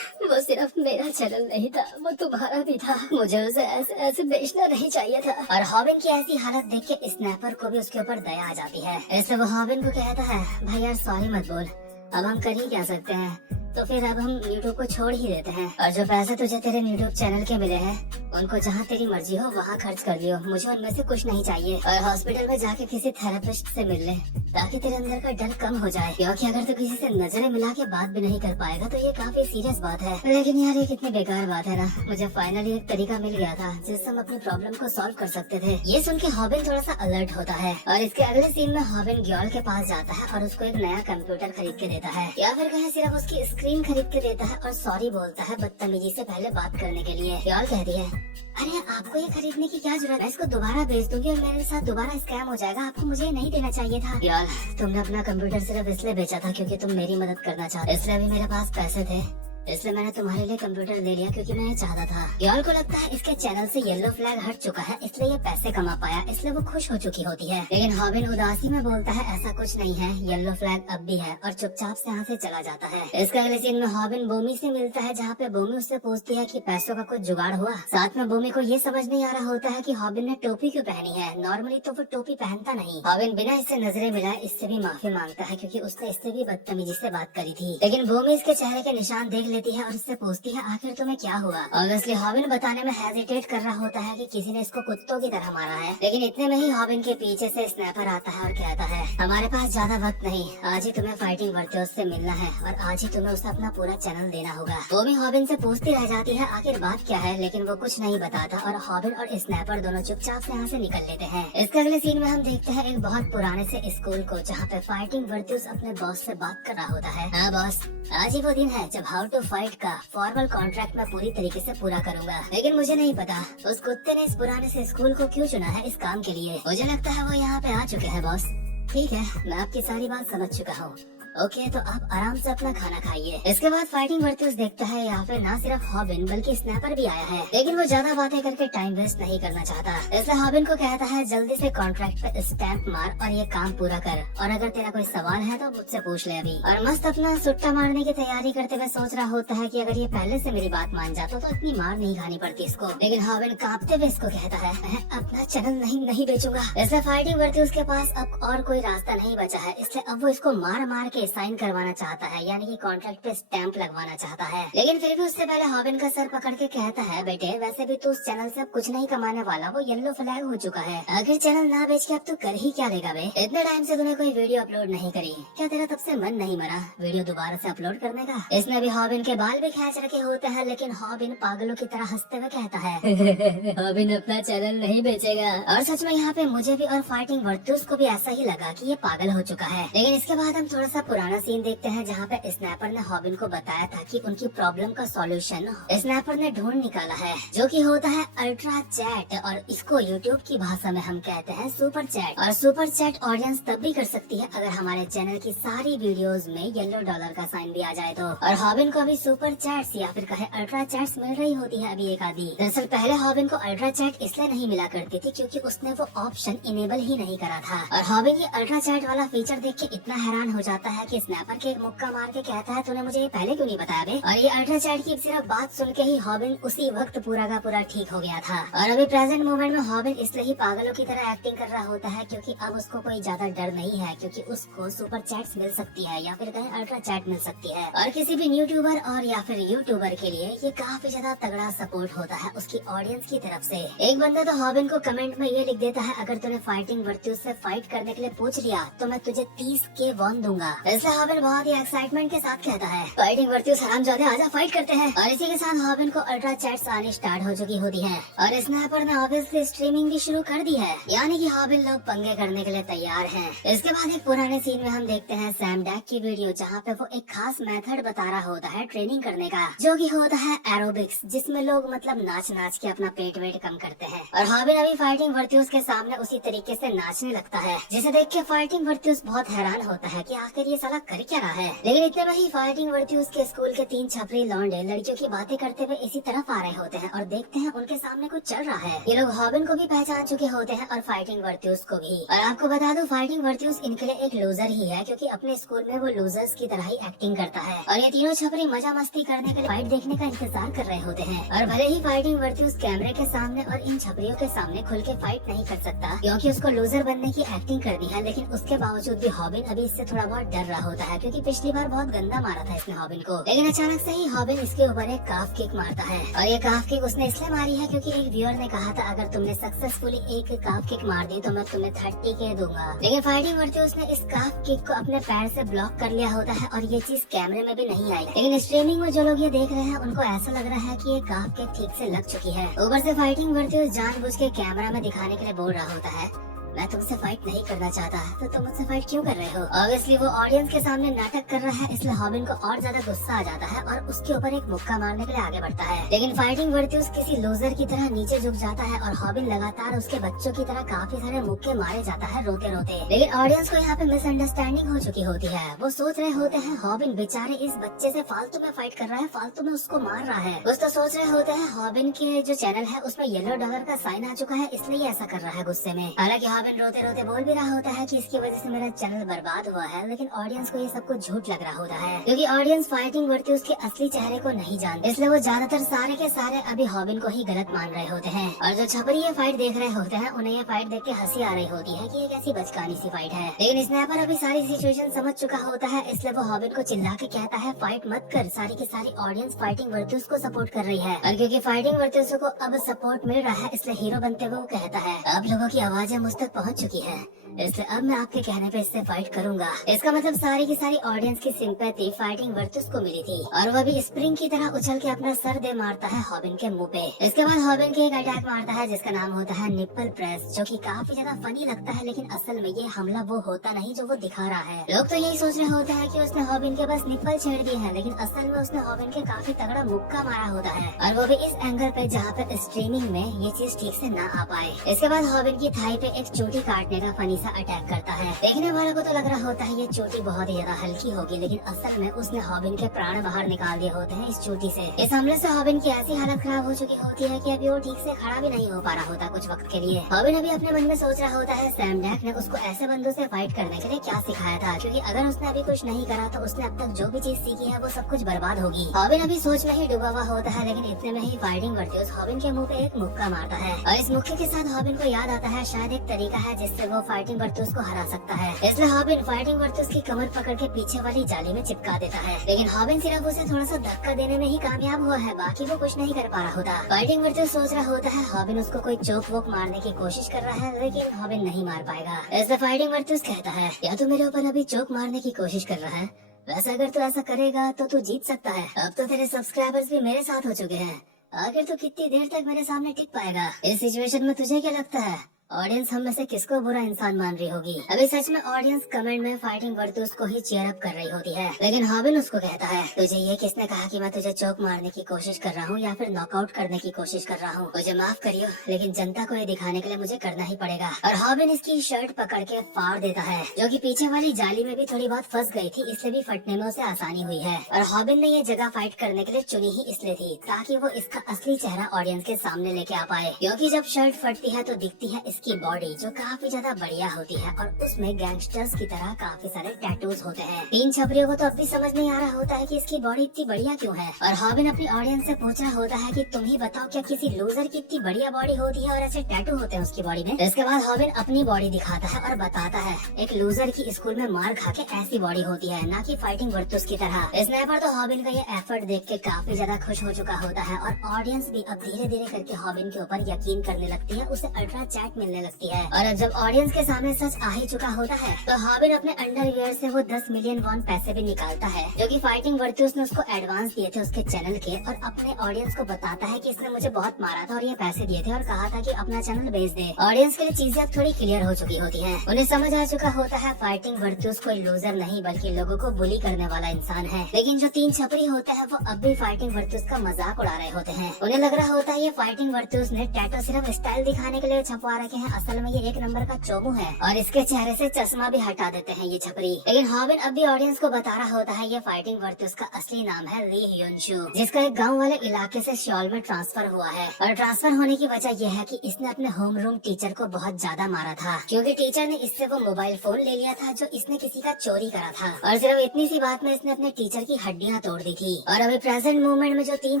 वो सिर्फ मेरा चैनल नहीं था, वो तुम्हारा भी था, मुझे उसे ऐसे ऐसे बेचना नहीं चाहिए था। और हॉबिन की ऐसी हालत देख के स्नैपर को भी उसके ऊपर दया आ जाती है, इसलिए वो हॉबिन को कहता है भाई यार सॉरी मत बोल, अब हम कर ही क्या सकते हैं, तो फिर अब हम यूट्यूब को छोड़ ही देते हैं और जो पैसे तुझे तेरे यूट्यूब चैनल के मिले हैं उनको जहाँ तेरी मर्जी हो वहाँ खर्च कर लियो, मुझे उनमें से कुछ नहीं चाहिए। और हॉस्पिटल में जाके किसी थेरेपिस्ट से मिल ले ताकि तेरे अंदर का डर कम हो जाए, क्योंकि अगर तू किसी से नजरें मिला के बात भी नहीं कर पाएगा तो ये काफी सीरियस बात है। लेकिन यार ये कितनी बेकार बात है ना, मुझे फाइनली एक तरीका मिल गया था जिससे हम अपनी प्रॉब्लम को सॉल्व कर सकते थे। ये सुन के हॉबिन थोड़ा सा अलर्ट होता है और इसके अगले सीन में हॉबिन ग्योल के पास जाता है और उसको एक नया कंप्यूटर खरीद के देता है, या फिर कहे सिर्फ उसकी स्क्रीन खरीद के देता है और सॉरी बोलता है बदतमीजी से पहले बात करने के लिए। ग्योल कहती है अरे आपको ये खरीदने की क्या जरूरत है, इसको दोबारा बेच दूंगी और मेरे साथ दोबारा स्कैम हो जाएगा, आपको मुझे ये नहीं देना चाहिए था। यार तुमने अपना कंप्यूटर सिर्फ इसलिए बेचा था क्योंकि तुम मेरी मदद करना चाहते, इसलिए अभी मेरे पास पैसे थे, इसलिए मैंने तुम्हारे लिए कंप्यूटर ले लिया क्योंकि मैं ये चाहता था। यार को लगता है इसके चैनल से येलो फ्लैग हट चुका है, इसलिए ये पैसे कमा पाया, इसलिए वो खुश हो चुकी होती है। लेकिन हॉबिन उदासी में बोलता है ऐसा कुछ नहीं है, येलो फ्लैग अब भी है, और चुपचाप से यहाँ से चला जाता है। इसके अगले सीन में हॉबिन बोमी से मिलता है जहाँ पे बोमी उससे पूछती है कि पैसों का कुछ जुगाड़ हुआ। साथ में बोमी को ये समझ नहीं आ रहा होता है कि हॉबिन ने टोपी क्यों पहनी है, नॉर्मली तो वो टोपी पहनता नहीं। हॉबिन बिना इससे नजरें मिलाए इससे भी माफी मांगता है क्योंकि उसने इससे भी बदतमीजी से बात करी थी। लेकिन बोमी इसके चेहरे के निशान देख लेती है और इससे पूछती है आखिर तुम्हें क्या हुआ। ऑब्वियसली हॉबिन बताने में हेजिटेट कर रहा होता है कि किसी ने इसको कुत्तों की तरह मारा है, लेकिन इतने में ही हॉबिन के पीछे से स्नैपर आता है और कहता है हमारे पास ज्यादा वक्त नहीं, आज ही तुम्हें फाइटिंग वर्चुअस से मिलना है और आज ही तुम्हें उसे अपना पूरा चैनल देना होगा। वो भी हॉबिन से पूछती रह जाती है आखिर बात क्या है, लेकिन वो कुछ नहीं बताता और हॉबिन और स्नैपर दोनों चुपचाप से यहाँ से निकल लेते हैं। इसके अगले सीन में हम देखते हैं एक बहुत पुराने से स्कूल को, जहाँ पे फाइटिंग वर्चुअस अपने बॉस से बात कर रहा होता है। हाँ बॉस, आज ही वो दिन है जब हाउ टू फाइट का फॉर्मल कॉन्ट्रैक्ट मैं पूरी तरीके से पूरा करूंगा, लेकिन मुझे नहीं पता उस कुत्ते ने इस पुराने से स्कूल को क्यों चुना है इस काम के लिए। मुझे लगता है वो यहाँ पे आ चुके हैं बॉस। ठीक है, मैं आपकी सारी बात समझ चुका हूँ। ओके, तो आप आराम से अपना खाना खाइए। इसके बाद फाइटिंग वर्चुअस देखता है यहाँ पे ना सिर्फ हॉबिन बल्कि स्नैपर भी आया है, लेकिन वो ज्यादा बातें करके टाइम वेस्ट नहीं करना चाहता, इसलिए हॉबिन को कहता है जल्दी से कॉन्ट्रैक्ट पे स्टैंप मार और ये काम पूरा कर, और अगर तेरा कोई सवाल है तो मुझसे पूछ ले अभी। और मस्त अपना सुट्टा मारने की तैयारी करते हुए सोच रहा होता है कि अगर ये पहले से मेरी बात मान जाता तो इतनी मार नहीं खानी पड़ती इसको, लेकिन हॉबिन कांपते हुए इसको कहता है मैं अपना चैनल नहीं बेचूंगा। इसलिए फाइटिंग वर्चुअस के पास अब और कोई रास्ता नहीं बचा है, इसलिए अब वो इसको मार मार के साइन करवाना चाहता है, यानी कि कॉन्ट्रैक्ट पे स्टैंप लगवाना चाहता है। लेकिन फिर भी उससे पहले हॉबिन का सर पकड़ के कहता है बेटे वैसे भी तू उस चैनल से अब कुछ नहीं कमाने वाला, वो येलो फ्लैग हो चुका है, आखिर चैनल ना बेच के अब तू कर ही क्या देगा बे। इतने टाइम से तूने कोई वीडियो अपलोड नहीं करी, क्या तेरा तब से मन नहीं मरा वीडियो दोबारा से अपलोड करने का? इसने भी हॉबिन के बाल भी खींच रखे होते हैं, लेकिन हॉबिन पागलों की तरह हंसते हुए कहता है हॉबिन अपना चैनल नहीं बेचेगा। और सच में यहाँ पे मुझे भी और फाइटिंग वर्चुअस को भी ऐसा ही लगा कि ये पागल हो चुका है। लेकिन इसके बाद हम थोड़ा सा पुराना सीन देखते हैं जहाँ पे स्नैपर ने हॉबिन को बताया था कि उनकी प्रॉब्लम का सॉल्यूशन स्नैपर ने ढूंढ निकाला है, जो कि होता है अल्ट्रा चैट, और इसको यूट्यूब की भाषा में हम कहते हैं सुपर चैट। और सुपर चैट ऑडियंस तब भी कर सकती है अगर हमारे चैनल की सारी वीडियोस में येलो डॉलर का साइन भी आ जाए तो। और हॉबिन को अभी सुपर चैट्स या फिर कहे अल्ट्रा चैट्स मिल रही होती है अभी एक आधी। दरअसल पहले हॉबिन को अल्ट्रा चैट इसलिए नहीं मिला करती थी क्योंकि उसने वो ऑप्शन इनेबल ही नहीं करा था। और हॉबिन ये अल्ट्रा चैट वाला फीचर देख के इतना हैरान हो जाता है कि स्नैपर के एक मुक्का मार के कहता है तूने मुझे ये पहले क्यों नहीं बताया बे। और ये अल्ट्रा चैट की सिर्फ बात सुन के ही हॉबिन उसी वक्त पूरा का पूरा ठीक हो गया था। और अभी प्रेजेंट मोमेंट में हॉबिन इसलिए ही पागलों की तरह एक्टिंग कर रहा होता है क्योंकि अब उसको कोई ज्यादा डर नहीं है, क्योंकि उसको सुपर चैट्स मिल सकती है या फिर कहीं अल्ट्रा चैट मिल सकती है। और किसी भी यूट्यूबर और या फिर यूट्यूबर के लिए ये काफी ज्यादा तगड़ा सपोर्ट होता है उसकी ऑडियंस की तरफ से। एक बंदा तो हॉबिन को कमेंट में ये लिख देता है अगर तूने फाइटिंग वर्चुअस से फाइट करने के लिए पूछ लिया तो मैं तुझे 30K वॉन दूंगा। इसलिए हॉबिन बहुत ही एक्साइटमेंट के साथ कहता है फाइटिंग वर्चुअस हरामजादे आजा फाइट करते हैं। और इसी के साथ हॉबिन को अल्ट्रा चैट्स आनी स्टार्ट हो चुकी होती है और स्नैपर ने ऑब्वियसली स्ट्रीमिंग भी शुरू कर दी है, यानी कि हॉबिन लोग पंगे करने के लिए तैयार हैं। इसके बाद एक पुराने सीन में हम देखते हैं सैम डैक की वीडियो जहाँ पे वो एक खास मेथड बता रहा होता है ट्रेनिंग करने का, जो कि होता है एरोबिक्स, जिसमें लोग मतलब नाच नाच के अपना पेट वेट कम करते हैं। और हॉबिन अभी फाइटिंग वर्चुअस के सामने उसी तरीके से नाचने लगता है, जिसे देख के फाइटिंग वर्चुअस बहुत हैरान होता है कि आखिर ये साला कर क्या रहा है। लेकिन इतने में ही फाइटिंग वर्चुअस के स्कूल के 3 छपरी लौंडे लड़कियों की बातें करते हुए इसी तरफ आ रहे होते हैं और देखते हैं उनके सामने कुछ चल रहा है। ये लोग हॉबिन को भी पहचान चुके होते हैं और फाइटिंग वर्चुअस को भी। और आपको बता दूं फाइटिंग वर्चुअस इनके लिए एक लूजर ही है, क्योंकि अपने स्कूल में वो लूजर्स की तरह ही एक्टिंग करता है। और ये तीनों छपरी मजा मस्ती करने के लिए फाइट देखने का इंतजार कर रहे होते हैं। और भले ही फाइटिंग वर्चुअस कैमरे के सामने और इन छपरियों के सामने खुल के फाइट नहीं कर सकता क्योंकि उसको लूजर बनने की एक्टिंग करनी है, लेकिन उसके बावजूद भी हॉबिन अभी इससे थोड़ा बहुत डर रहा होता है क्योंकि पिछली बार बहुत गंदा मारा था इसने हॉबिन को। लेकिन अचानक से ही हॉबिन इसके ऊपर एक काफ किक मारता है और ये काफ किक उसने इसलिए मारी है क्योंकि एक व्यूअर ने कहा था अगर तुमने सक्सेसफुली एक काफ किक मार दी तो मैं तुम्हें 30K दूंगा। लेकिन फाइटिंग वर्चुअस ने इस काफ किक को अपने पैर से ब्लॉक कर लिया होता है और ये चीज कैमरे में भी नहीं आई। लेकिन स्ट्रीमिंग में जो लोग ये देख रहे हैं उनको ऐसा लग रहा है कि ये काफ किक ठीक से लग चुकी है। ऊपर से फाइटिंग वर्चुअस जानबूझ के कैमरा में दिखाने के लिए बोल रहा होता है मैं तुमसे फाइट नहीं करना चाहता, तो तुम मुझसे फाइट क्यों कर रहे हो। ऑब्वियसली वो ऑडियंस के सामने नाटक कर रहा है, इसलिए हॉबिन को और ज्यादा गुस्सा आ जाता है और उसके ऊपर एक मुक्का मारने के लिए आगे बढ़ता है। लेकिन फाइटिंग वर्चुअस किसी लूजर की तरह नीचे झुक जाता है और हॉबिन लगातार उसके बच्चों की तरह काफी सारे मुक्के मारे जाता है रोते रोते। लेकिन ऑडियंस को यहाँ पे मिसअंडरस्टैंडिंग हो चुकी होती है। वो सोच रहे होते हैं हॉबिन बेचारे इस बच्चे से फालतू में फाइट कर रहा है, फालतू में उसको मार रहा है। कुछ तो सोच रहे होते हैं हॉबिन के जो चैनल है उसमें येलो डॉलर का साइन आ चुका है इसलिए ऐसा कर रहा है गुस्से में। हालांकि हॉबिन हॉबिन रोते रोते बोल भी रहा होता है कि इसकी वजह से मेरा चैनल बर्बाद हुआ है, लेकिन ऑडियंस को ये सब कुछ झूठ लग रहा होता है क्योंकि ऑडियंस फाइटिंग वर्ती उसके असली चेहरे को नहीं जानते, इसलिए वो ज्यादातर सारे के सारे अभी हॉबिन को ही गलत मान रहे होते हैं। और जो छपरी ये फाइट देख रहे होते हैं उन्हें ये फाइट देख के हंसी आ रही होती है कि ये कैसी बचकानी सी फाइट है, लेकिन स्नैपर अभी सारी सिचुएशन समझ चुका होता है, इसलिए वो हॉबिन को चिल्ला के कहता है फाइट मत कर, सारी की सारी ऑडियंस फाइटिंग वर्तुस को सपोर्ट कर रही है। और क्योंकि फाइटिंग वर्तुस को अब सपोर्ट मिल रहा है इसलिए हीरो बनते हुए वो कहता है आप लोगों की आवाजें मुझ तक पहुँच चुकी है, इसलिए अब मैं आपके कहने पे इससे फाइट करूंगा। इसका मतलब सारी की सारी ऑडियंस की सिंपैथी फाइटिंग वर्तुस को मिली थी और वह भी स्प्रिंग की तरह उछल के अपना सर दे मारता है हॉबिन के मुंह पे। इसके बाद हॉबिन के एक अटैक मारता है जिसका नाम होता है निप्पल प्रेस, जो कि काफी ज्यादा फनी लगता है, लेकिन असल में ये हमला वो होता नहीं जो वो दिखा रहा है। लोग तो यही सोच रहे होते हैं कि उसने हॉबिन के बस निप्पल छेड़ दिए हैं, लेकिन असल में उसने हॉबिन के काफी तगड़ा मुक्का मारा होता है और वो भी इस एंगल पे जहाँ पे स्ट्रीमिंग में ये चीज ठीक से न आ पाए। इसके बाद हॉबिन की थाई पे एक चोटी काटने का फनी सा अटैक करता है। देखने वालों को तो लग रहा होता है ये चोटी बहुत ही ज्यादा हल्की होगी, लेकिन असल में उसने हॉबिन के प्राण बाहर निकाल दिए होते हैं इस चोटी से। इस हमले से हॉबिन की ऐसी हालत खराब हो चुकी होती है कि अभी वो ठीक से खड़ा भी नहीं हो पा रहा होता कुछ वक्त के लिए। हॉबिन अभी अपने मन में सोच रहा होता है सैम डैक ने उसको ऐसे बंदों से फाइट करने के लिए क्या सिखाया था, क्योंकि अगर उसने अभी कुछ नहीं करा तो उसने अब तक जो भी चीज सीखी है वो सब कुछ बर्बाद होगी। हॉबिन अभी सोच में ही डूबा हुआ होता है, लेकिन इतने में ही फाइटिंग वर्तुस हॉबिन के मुंह पे एक मुक्का मारता है और इस मुक्के के साथ हॉबिन को याद आता है शायद एक तरीका है जिससे वो फाइटिंग वर्तुस को हरा सकता है। इसलिए हॉबिन फाइटिंग वर्तुस की कमर पकड़ के पीछे वाली जाली में चिपका देता है, लेकिन हॉबिन सिर्फ उसे थोड़ा सा धक्का देने में ही कामयाब हुआ है, बाकी वो कुछ नहीं कर पा रहा होता। फाइटिंग वर्तुस सोच रहा होता है हॉबिन उसको कोई चोक वोक मारने की कोशिश कर रहा है, लेकिन हॉबिन नहीं मार पाएगा। इसलिए फाइटिंग वर्तुस कहता है या तो मेरे ऊपर अभी चोक मारने की कोशिश कर रहा है, वैसे अगर तू ऐसा करेगा तो तू जीत सकता है। अब तो तेरे सब्सक्राइबर्स भी मेरे साथ हो चुके हैं, आखिर तू कितनी देर तक मेरे सामने टिक पाएगा। इस सिचुएशन में तुझे क्या लगता है ऑडियंस हम में से किसको बुरा इंसान मान रही होगी? अभी सच में ऑडियंस कमेंट में फाइटिंग वर्तुस को ही चीयर अप कर रही होती है, लेकिन हॉबिन उसको कहता है तुझे ये किसने कहा कि मैं तुझे चोक मारने की कोशिश कर रहा हूँ या फिर नॉकआउट करने की कोशिश कर रहा हूँ? मुझे माफ करियो, लेकिन जनता को ये दिखाने के लिए मुझे करना ही पड़ेगा। और हॉबिन इसकी शर्ट पकड़ के फाड़ देता है, जो कि पीछे वाली जाली में भी थोड़ी बहुत फंस गई थी, इसलिए भी फटने में उसे आसानी हुई है। और हॉबिन ने ये जगह फाइट करने के लिए चुनी ही इसलिए थी ताकि वो इसका असली चेहरा ऑडियंस के सामने लेके आ पाए, क्योंकि जब शर्ट फटती है तो दिखती है इसकी बॉडी जो काफी ज्यादा बढ़िया होती है और उसमें गैंगस्टर्स की तरह काफी सारे टैटूज होते हैं। तीन छपरियों को तो अब भी समझ नहीं आ रहा होता है कि इसकी बॉडी इतनी बढ़िया क्यों है, और हॉबिन अपनी ऑडियंस से पूछ रहा होता है कि तुम ही बताओ क्या किसी लूजर की इतनी बढ़िया बॉडी होती है और ऐसे टैटू होते हैं उसकी बॉडी में? इसके बाद हॉबिन अपनी बॉडी दिखाता है और बताता है एक लूजर की स्कूल में मार खा के ऐसी बॉडी होती है, ना कि फाइटिंग वर्तुस की तरह। स्नैपर तो हॉबिन का ये एफर्ट देख के काफी ज्यादा खुश हो चुका होता है और ऑडियंस भी अब धीरे धीरे करके हॉबिन के ऊपर यकीन करने लगती है, उसे अल्ट्रा चैट मिलने लगती है। और अब जब ऑडियंस के सामने सच आ ही चुका होता है तो हॉबिन अपने अंडरवियर से वो 10 मिलियन वॉन पैसे भी निकालता है, जो कि फाइटिंग वर्तुस ने उसको एडवांस दिए थे उसके चैनल के, और अपने ऑडियंस को बताता है कि इसने मुझे बहुत मारा था और ये पैसे दिए थे और कहा था कि अपना चैनल बेच दे। ऑडियंस के लिए चीजें अब थोड़ी क्लियर हो चुकी होती हैं, उन्हें समझ आ चुका होता है फाइटिंग वर्तुस कोई लूजर नहीं बल्कि लोगों को बुली करने वाला इंसान है। लेकिन जो तीन छपरी होते हैं वो अब भी फाइटिंग वर्तुस का मजाक उड़ा रहे होते हैं। उन्हें लग रहा होता है ये फाइटिंग वर्तुस ने टैटू सिर्फ स्टाइल दिखाने के लिए छपवा रखे हैं, असल में ये एक नंबर का चोमू है और इसके चेहरे से चश्मा भी हटा देते हैं ये छपरी। लेकिन हॉबिन अब भी ऑडियंस को बता रहा होता है ये फाइटिंग वर्तुस का असली नाम है ली ह्योन-शू, जिसका एक गांव वाले इलाके से शॉल में ट्रांसफर हुआ है। और ट्रांसफर होने की वजह यह है कि इसने अपने होम रूम टीचर को बहुत ज्यादा मारा था, क्योंकि टीचर ने इससे वो मोबाइल फोन ले लिया था जो इसने किसी का चोरी करा था, और सिर्फ इतनी सी बात में इसने अपने टीचर की हड्डियां तोड़ दी थी। और अभी प्रेजेंट मूवमेंट में जो तीन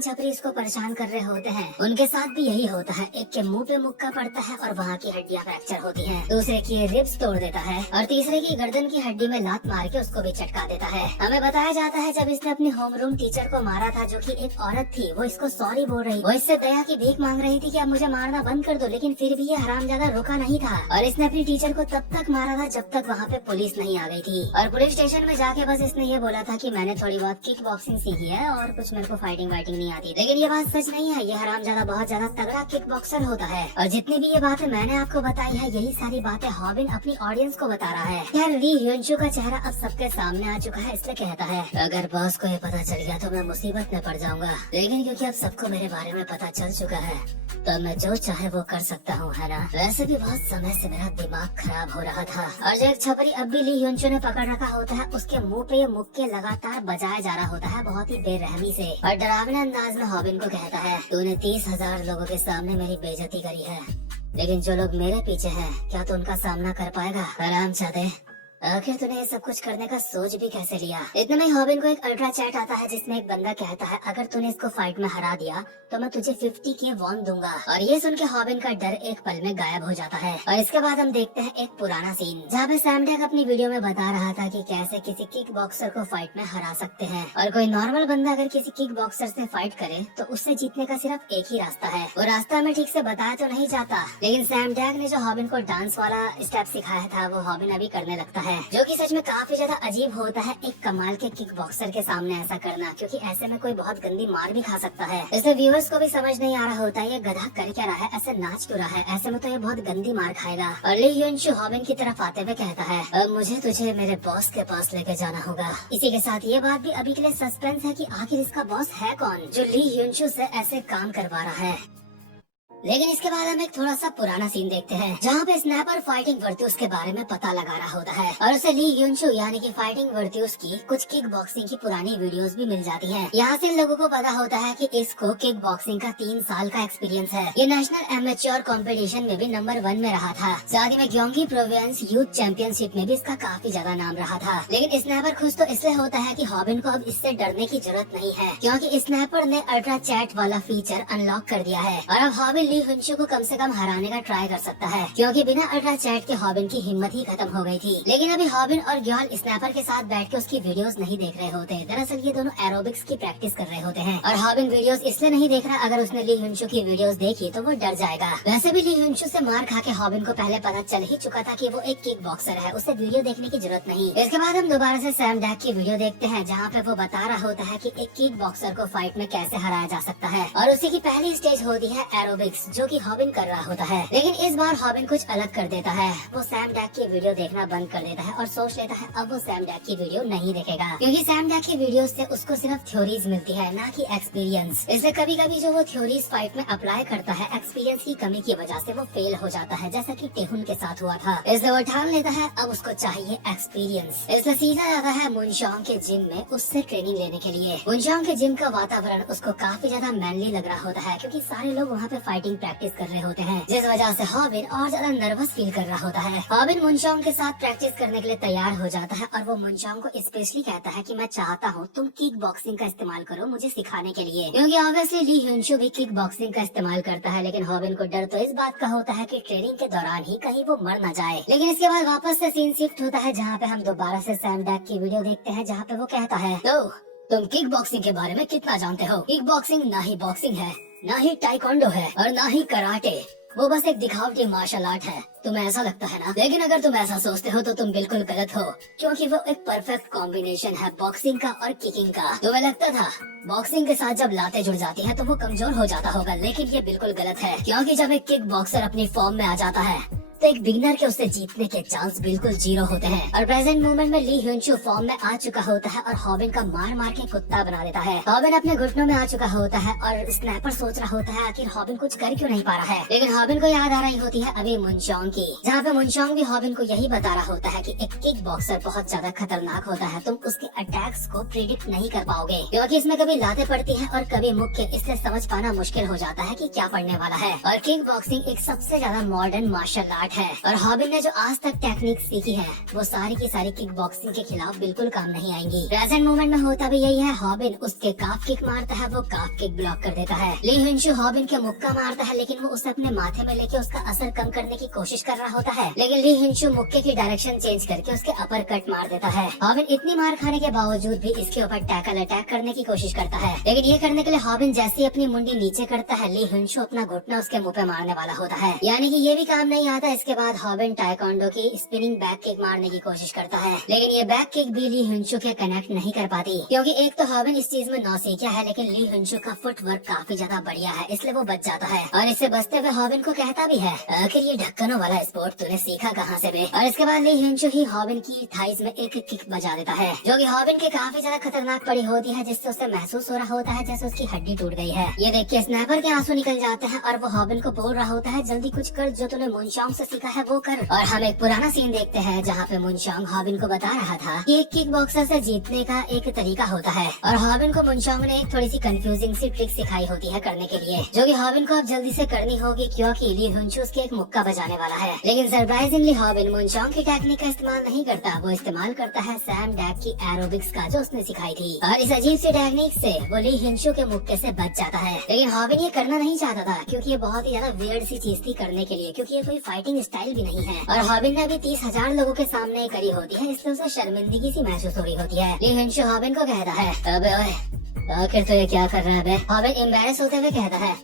छपरी इसको परेशान कर रहे होते हैं उनके साथ भी यही होता है, एक के मुंह पे मुक्का पड़ता है और वहाँ की हड्डियां फ्रैक्चर होती है, दूसरे की रिब्स तोड़ देता है और तीसरे की गर्दन की हड्डी में लात मार के उसको भी चटका देता है। हमें बताया जाता है जब इसने अपने होम रूम टीचर को मारा था जो कि एक औरत थी, वो इसको सॉरी बोल रही, वो इससे दया की भीख मांग रही थी कि अब मुझे मारना बंद कर दो, लेकिन फिर भी ये हरामजादा रुका नहीं था और इसने अपनी टीचर को तब तक मारा था जब तक वहाँ पे पुलिस नहीं आ गई थी। और पुलिस स्टेशन में जाके बस इसने ये बोला था कि मैंने थोड़ी बहुत किक बॉक्सिंग सीखी है और कुछ मेरे को फाइटिंग वाइटिंग नहीं आती, लेकिन ये बात सच नहीं है। ये हरामजादा बहुत ज्यादा तगड़ा किक बॉक्सर होता है और जितनी भी ये बातें मैंने आपको बताई है यही सारी बातें हॉबिन अपनी ऑडियंस को बता रहा है। खैर ली ह्योन-शू का चेहरा अब सबके सामने आ चुका है, इसलिए कहता है अगर बॉस को ये पता चल गया तो मैं मुसीबत में पड़ जाऊंगा, लेकिन क्योंकि अब सबको मेरे बारे में पता चल चुका है तो मैं जो चाहे वो कर सकता हूँ, है ना? वैसे भी बहुत समय से मेरा दिमाग खराब हो रहा था। और जो एक छपरी अब भी ली ह्योन-शू ने पकड़ रखा होता है उसके मुंह पे ये मुक्के लगातार बजाया जा रहा होता है बहुत ही बेरहमी से, और डरावने अंदाज में हॉबिन को कहता है तूने 30,000 लोगों के सामने मेरी बेइज्जती करी है, लेकिन जो लोग मेरे पीछे हैं, क्या तू उनका सामना कर पाएगा? आराम चाहते, आखिर तूने ये सब कुछ करने का सोच भी कैसे लिया? इतने में हॉबिन को एक अल्ट्रा चैट आता है जिसमें एक बंदा कहता है, अगर तूने इसको फाइट में हरा दिया तो मैं तुझे 50K वॉन दूंगा। और ये सुन के हॉबिन का डर एक पल में गायब हो जाता है। और इसके बाद हम देखते हैं एक पुराना सीन जहाँ पे सैम डैक अपनी वीडियो में बता रहा था कि कैसे किसी किक बॉक्सर को फाइट में हरा सकते हैं। और कोई नॉर्मल बंदा अगर किसी किक बॉक्सर से फाइट करे तो उससे जीतने का सिर्फ एक ही रास्ता है। वो रास्ता मैं ठीक से बताया तो नहीं जाता, लेकिन सैम डैक ने जो हॉबिन को डांस वाला स्टेप सिखाया था वो हॉबिन अभी करने लगता है, जो कि सच में काफी ज्यादा अजीब होता है एक कमाल के किक बॉक्सर के सामने ऐसा करना, क्योंकि ऐसे में कोई बहुत गंदी मार भी खा सकता है। इसलिए व्यूअर्स को भी समझ नहीं आ रहा होता है ये गधा कर क्या रहा है, ऐसे नाच क्यों रहा है, ऐसे में तो ये बहुत गंदी मार खाएगा। और ली ह्यून-शू हॉबिन की तरफ आते हुए कहता है, अब मुझे तुझे मेरे बॉस के पास लेके जाना होगा। इसी के साथ ये बात भी अभी के लिए सस्पेंस है कि आखिर इसका बॉस है कौन जो ली ह्यून-शू से ऐसे काम करवा रहा है। लेकिन इसके बाद हम एक थोड़ा सा पुराना सीन देखते हैं जहाँ पे स्नैपर फाइटिंग वर्ट्यूस के बारे में पता लगा रहा होता है और उसे ली ह्यून-शू यानी कि फाइटिंग वर्ट्यूस की कुछ किक बॉक्सिंग की पुरानी वीडियोस भी मिल जाती हैं। यहाँ से लोगों को पता होता है कि इसको किक बॉक्सिंग का 3 साल का एक्सपीरियंस है। ये नेशनल एमेच्योर कंपटीशन में भी नंबर 1 में रहा था। साथ ही में ग्योंगी प्रोविंस यूथ चैंपियनशिप में भी इसका काफी ज्यादा नाम रहा था। लेकिन स्नैपर खुश तो इसलिए होता है कि हॉबिन को अब इससे डरने की जरूरत नहीं है, क्योंकि स्नैपर ने अल्ट्रा चैट वाला फीचर अनलॉक कर दिया है और अब हॉबिन ली ह्यून-शू को कम से कम हराने का ट्राई कर सकता है, क्योंकि बिना अल्ट्रा चैट के हॉबिन की हिम्मत ही खत्म हो गई थी। लेकिन अभी हॉबिन और ग्योल स्नैपर के साथ बैठ के उसकी वीडियोस नहीं देख रहे होते। दरअसल ये दोनों एरोबिक्स की प्रैक्टिस कर रहे होते हैं और हॉबिन वीडियोस इसलिए नहीं देख रहा, अगर उसने ली ह्यून-शू की वीडियोस देखी तो वो डर जाएगा। वैसे भी ली ह्यून-शू से मार खा के हॉबिन को पहले पता चल ही चुका था कि वो एक किक बॉक्सर है, उसे वीडियो देखने की जरूरत नहीं। इसके बाद हम दोबारा से सैम डैक की वीडियो देखते हैं जहाँ पे वो बता रहा होता है कि एक किक बॉक्सर को फाइट में कैसे हराया जा सकता है और उसी की पहली स्टेज होती है एरोबिक्स, जो कि हॉबिन कर रहा होता है। लेकिन इस बार हॉबिन कुछ अलग कर देता है, वो सैम डैक की वीडियो देखना बंद कर देता है और सोच लेता है अब वो सैम डैक की वीडियो नहीं देखेगा, क्योंकि सैम डैक की वीडियो से उसको सिर्फ थ्योरीज मिलती है ना कि एक्सपीरियंस। इसलिए कभी कभी जो वो थ्योरीज फाइट में अप्लाई करता है एक्सपीरियंस की कमी की वजह से वो फेल हो जाता है, जैसा कि टेहुन के साथ हुआ था। इसलिए वो ठान लेता है अब उसको चाहिए एक्सपीरियंस। इसलिए सीधा जाता है मुनशोंग के जिम में उससे ट्रेनिंग लेने के लिए। मुनशोंग के जिम का वातावरण उसको काफी ज्यादा मैनली लग रहा होता है, क्योंकि सारे लोग वहाँ पे फाइटिंग प्रैक्टिस कर रहे होते हैं, जिस वजह से हॉबिन और ज्यादा नर्वस फील कर रहा होता है। हॉबिन मुनशोंग के साथ प्रैक्टिस करने के लिए तैयार हो जाता है और वो मुनशोंग को स्पेशली कहता है कि मैं चाहता हूँ तुम किक बॉक्सिंग का इस्तेमाल करो मुझे सिखाने के लिए, क्योंकि ऑब्वियसली ली ह्यून-शू भी किक बॉक्सिंग का इस्तेमाल करता है। लेकिन हॉबिन को डर तो इस बात का होता है कि ट्रेनिंग के दौरान ही कहीं वो मर न जाए। लेकिन इसके बाद वापस से सीन शिफ्ट होता है जहाँ पे हम दोबारा से सैम डैक की वीडियो देखते हैं जहाँ पे वो कहता है, तो तुम किक बॉक्सिंग के बारे में कितना जानते हो? किक बॉक्सिंग ना ही बॉक्सिंग है, ना ही टाइकोंडो है और ना ही कराटे, वो बस एक दिखावटी मार्शल आर्ट है। तुम्हें ऐसा लगता है ना? लेकिन अगर तुम ऐसा सोचते हो तो तुम बिल्कुल गलत हो, क्योंकि वो एक परफेक्ट कॉम्बिनेशन है बॉक्सिंग का और किकिंग का। तुम्हें लगता था बॉक्सिंग के साथ जब लातें जुड़ जाती हैं तो वो कमजोर हो जाता होगा, लेकिन ये बिल्कुल गलत है, क्योंकि जब एक किक बॉक्सर अपनी फॉर्म में आ जाता है तो एक बिगिनर के उससे जीतने के चांस बिल्कुल 0 होते हैं। और प्रेजेंट मोमेंट में ली ह्यून-शू फॉर्म में आ चुका होता है और हॉबिन का मार मार के कुत्ता बना देता है। हॉबिन अपने घुटनों में आ चुका होता है और स्नैपर सोच रहा होता है आखिर हॉबिन कुछ कर क्यों नहीं पा रहा है। लेकिन हॉबिन को याद आ रही होती है अभी मुनशोंग की, जहाँ पे मुनशोंग भी हॉबिन को यही बता रहा होता है कि एक किक बॉक्सर बहुत ज्यादा खतरनाक होता है, तुम उसके अटैक्स को प्रिडिक्ट नहीं कर पाओगे, क्योंकि इसमें कभी लातें पड़ती है और कभी मुक्के, इसलिए समझ पाना मुश्किल हो जाता है कि क्या पड़ने वाला है। और किक बॉक्सिंग एक सबसे ज्यादा मॉडर्न मार्शल आर्ट है और हॉबिन ने जो आज तक टेक्निक सीखी है वो सारी की सारी किक बॉक्सिंग के खिलाफ बिल्कुल काम नहीं आएंगी। प्रेजेंट मोमेंट में होता भी यही है, हॉबिन उसके काफ किक मारता है, वो काफ किक ब्लॉक कर देता है। ली ह्यून-शू हॉबिन के मुक्का मारता है, लेकिन वो उसे अपने माथे में लेके उसका असर कम करने की कोशिश कर रहा होता है, लेकिन ली ह्यून-शू मुक्के की डायरेक्शन चेंज करके उसके अपर कट मार देता है। हॉबिन इतनी मार खाने के बावजूद भी इसके ऊपर टैकल अटैक करने की कोशिश करता है, लेकिन ये करने के लिए हॉबिन जैसे ही अपनी मुंडी नीचे करता है ली ह्यून-शू अपना घुटना उसके मुँह पे मारने वाला होता है, यानी कि ये भी काम नहीं आता। इसके बाद हॉबिन टाइकोंडो की स्पिनिंग बैक किक मारने की कोशिश करता है, लेकिन ये बैक किक भी ली ह्यून-शू के कनेक्ट नहीं कर पाती, क्योंकि एक तो हॉबिन इस चीज में नौसिखिया है, लेकिन ली ह्यून-शू का फुटवर्क काफी ज्यादा बढ़िया है, इसलिए वो बच जाता है। और इससे बचते हुए हॉबिन को कहता भी है, आखिर ये ढक्कनों वाला स्पोर्ट तूने सीखा कहाँ से बे? और इसके बाद ली ह्यून-शू ही हॉबिन की थाइस में एक किक बजा देता है, जो कि हॉबिन के काफी ज्यादा खतरनाक पड़ी होती है, जिससे उसे महसूस हो रहा होता है जैसे उसकी हड्डी टूट गई है। ये देख के स्नैपर के आंसू निकल जाते हैं और वो हॉबिन को बोल रहा होता है, जल्दी कुछ कर, जो तूने मुनशोंग से सीखा है वो कर। और हम एक पुराना सीन देखते हैं जहाँ पे मुनशोंग हॉबिन को बता रहा था कि एक किक बॉक्सर से जीतने का एक तरीका होता है, और हॉबिन को मुनशोंग ने एक थोड़ी सी कंफ्यूजिंग सी ट्रिक सिखाई होती है करने के लिए, जो कि हॉबिन को अब जल्दी से करनी होगी क्योंकि ली हुनचू उसके एक मुक्का बजाने वाला है। लेकिन सरप्राइजिंगली हॉबिन मुनशोंग की टेक्निक का इस्तेमाल नहीं करता, वो इस्तेमाल करता है सैम डैक की एरोबिक्स का जो उसने सिखाई थी, और इस अजीब सी टेक्निक से वो ली हिंशू के मुक्के से बच जाता है। लेकिन हॉबिन ये करना नहीं चाहता था क्योंकि ये बहुत ही ज्यादा वियर्ड सी चीज थी करने के लिए, क्योंकि ये कोई फाइटिंग स्टाइल भी नहीं है, और हॉबिन ने अभी 30,000 लोगों के सामने करी होती है, इसलिए उसे शर्मिंदगी सी महसूस हो रही होती है। ली हिंशू हॉबिन को कहता है, अबे ओए आखिर तो ये क्या कर रहा है बे? हॉबिन एम्बैरेस होते हुए कहता है,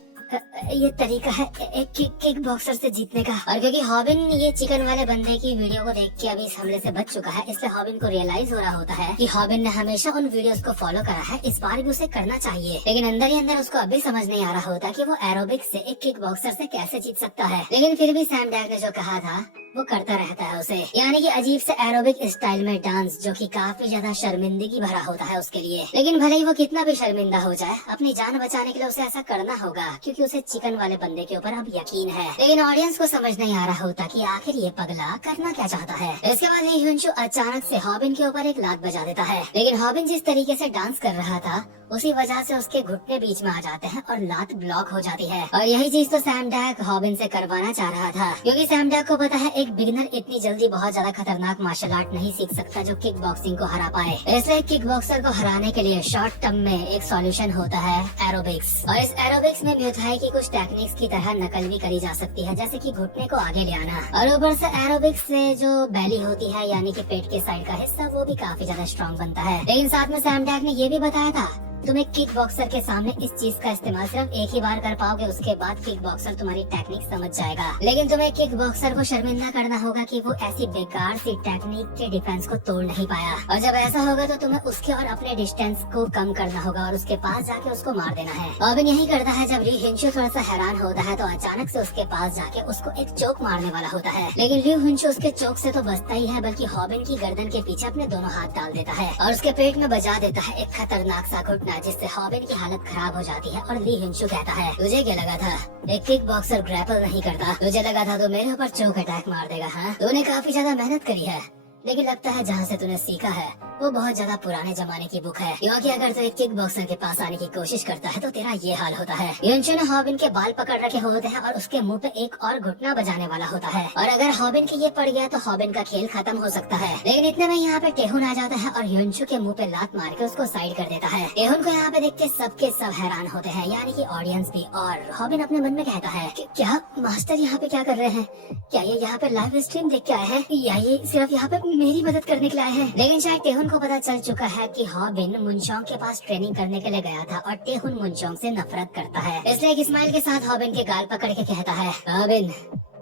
ये तरीका है एक किक बॉक्सर से जीतने का। और क्योंकि हॉबिन ये चिकन वाले बंदे की वीडियो को देख के अभी इस हमले से बच चुका है, इसलिए हॉबिन को रियलाइज हो रहा होता है कि हॉबिन ने हमेशा उन वीडियोस को फॉलो करा है, इस बार भी उसे करना चाहिए। लेकिन अंदर ही अंदर उसको अभी समझ नहीं आ रहा होता कि वो एरोबिक्स से एक किक बॉक्सर से कैसे जीत सकता है। लेकिन फिर भी सैम डैक ने जो कहा था वो करता रहता है उसे, यानी कि अजीब से एरोबिक स्टाइल में डांस, जो कि काफी ज्यादा शर्मिंदगी भरा होता है उसके लिए। लेकिन भले ही वो कितना भी शर्मिंदा हो जाए, अपनी जान बचाने के लिए उसे ऐसा करना होगा क्योंकि उसे चिकन वाले बंदे के ऊपर अब यकीन है। लेकिन ऑडियंस को समझ नहीं आ रहा होता कि आखिर ये पगला करना क्या चाहता है। इसके बाद ली हुनचू अचानक से हॉबिन के ऊपर एक लात बजा देता है, लेकिन हॉबिन जिस तरीके से डांस कर रहा था उसी वजह से उसके घुटने बीच में आ जाते हैं और लात ब्लॉक हो जाती है। और यही चीज तो सैम डैक हॉबिन से करवाना चाह रहा था, क्योंकि सैम डैक को पता है एक बिगिनर इतनी जल्दी बहुत ज्यादा खतरनाक मार्शल आर्ट नहीं सीख सकता जो किक बॉक्सिंग को हरा पाए। इसलिए किक बॉक्सर को हराने के लिए शॉर्ट टर्म में एक सॉल्यूशन होता है एरोबिक्स, और इस एरोबिक्स में म्यूay थाई की कुछ टेक्निक्स की तरह नकल भी करी जा सकती है, जैसे कि घुटने को आगे ले आना, और ऊपर से एरोबिक्स से जो बैली होती है यानी कि पेट के साइड का हिस्सा वो भी काफी ज्यादा स्ट्रॉन्ग बनता है। लेकिन साथ में सैम डैक ने ये भी बताया था तुम एक किक बॉक्सर के सामने इस चीज का इस्तेमाल सिर्फ एक ही बार कर पाओगे, उसके बाद किक बॉक्सर तुम्हारी टेक्निक समझ जाएगा। लेकिन तुम्हें किक बॉक्सर को शर्मिंदा करना होगा कि वो ऐसी बेकार सी टेक्निक के डिफेंस को तोड़ नहीं पाया, और जब ऐसा होगा तो तुम्हें उसके और अपने डिस्टेंस को कम करना होगा और उसके पास जाके उसको मार देना है। हॉबिन यही करता है। जब ली हिंशू थोड़ा सा हैरान होता है तो अचानक से उसके पास जाके उसको एक चोक मारने वाला होता है, लेकिन ली हिंशू उसके चोक से तो बचता ही है, बल्कि हॉबिन की गर्दन के पीछे अपने दोनों हाथ डाल देता है और उसके पेट में बजा देता है एक खतरनाक सा घुटना, जिससे हॉबिन की हालत खराब हो जाती है। और ली हिंशू कहता है, तुझे क्या लगा था एक किक बॉक्सर ग्रैपल नहीं करता? तुझे लगा था तो मेरे ऊपर चोक अटैक मार देगा? हाँ, तूने काफी ज्यादा मेहनत करी है, लेकिन लगता है जहाँ से तूने सीखा है वो बहुत ज्यादा पुराने जमाने की बुक है, क्योंकि अगर तू एक किक बॉक्सर के पास आने की कोशिश करता है तो तेरा ये हाल होता है। हिंशू ने हॉबिन के बाल पकड़ रखे होते हैं और उसके मुंह पे एक और घुटना बजाने वाला होता है, और अगर हॉबिन के ये पड़ गया तो हॉबिन का खेल खत्म हो सकता है। लेकिन इतने में यहाँ पे टेहुन आ जाता है और हिंशू के मुंह पे लात मार के उसको साइड कर देता है। टेहुन को यहाँ पे देख के सबके सब हैरान होते हैं, यानी कि ऑडियंस भी, और हॉबिन अपने मन में कहता है कि क्या मास्टर यहाँ पे क्या कर रहे हैं? क्या ये यहाँ पे लाइव स्ट्रीम देख के आए हैं या ये सिर्फ यहाँ पे मेरी मदद करने के लिए आए हैं? लेकिन शायद टेहुन को पता चल चुका है कि हॉबिन मुनशोंग के पास ट्रेनिंग करने के लिए गया था और टेहुन मुनशोंग से नफरत करता है, इसलिए एक स्माइल के साथ हॉबिन के गाल पकड़ के कहता है, हॉबिन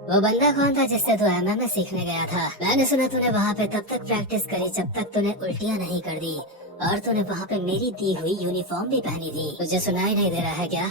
वो बंदा कौन था जिससे तू MMA सीखने गया था? मैंने सुना तूने वहाँ पे तब तक प्रैक्टिस करी जब तक तूने उल्टियाँ नहीं कर दी, और तूने वहाँ पे मेरी दी हुई यूनिफॉर्म भी पहनी थी। तुझे सुनाई नहीं दे रहा है क्या?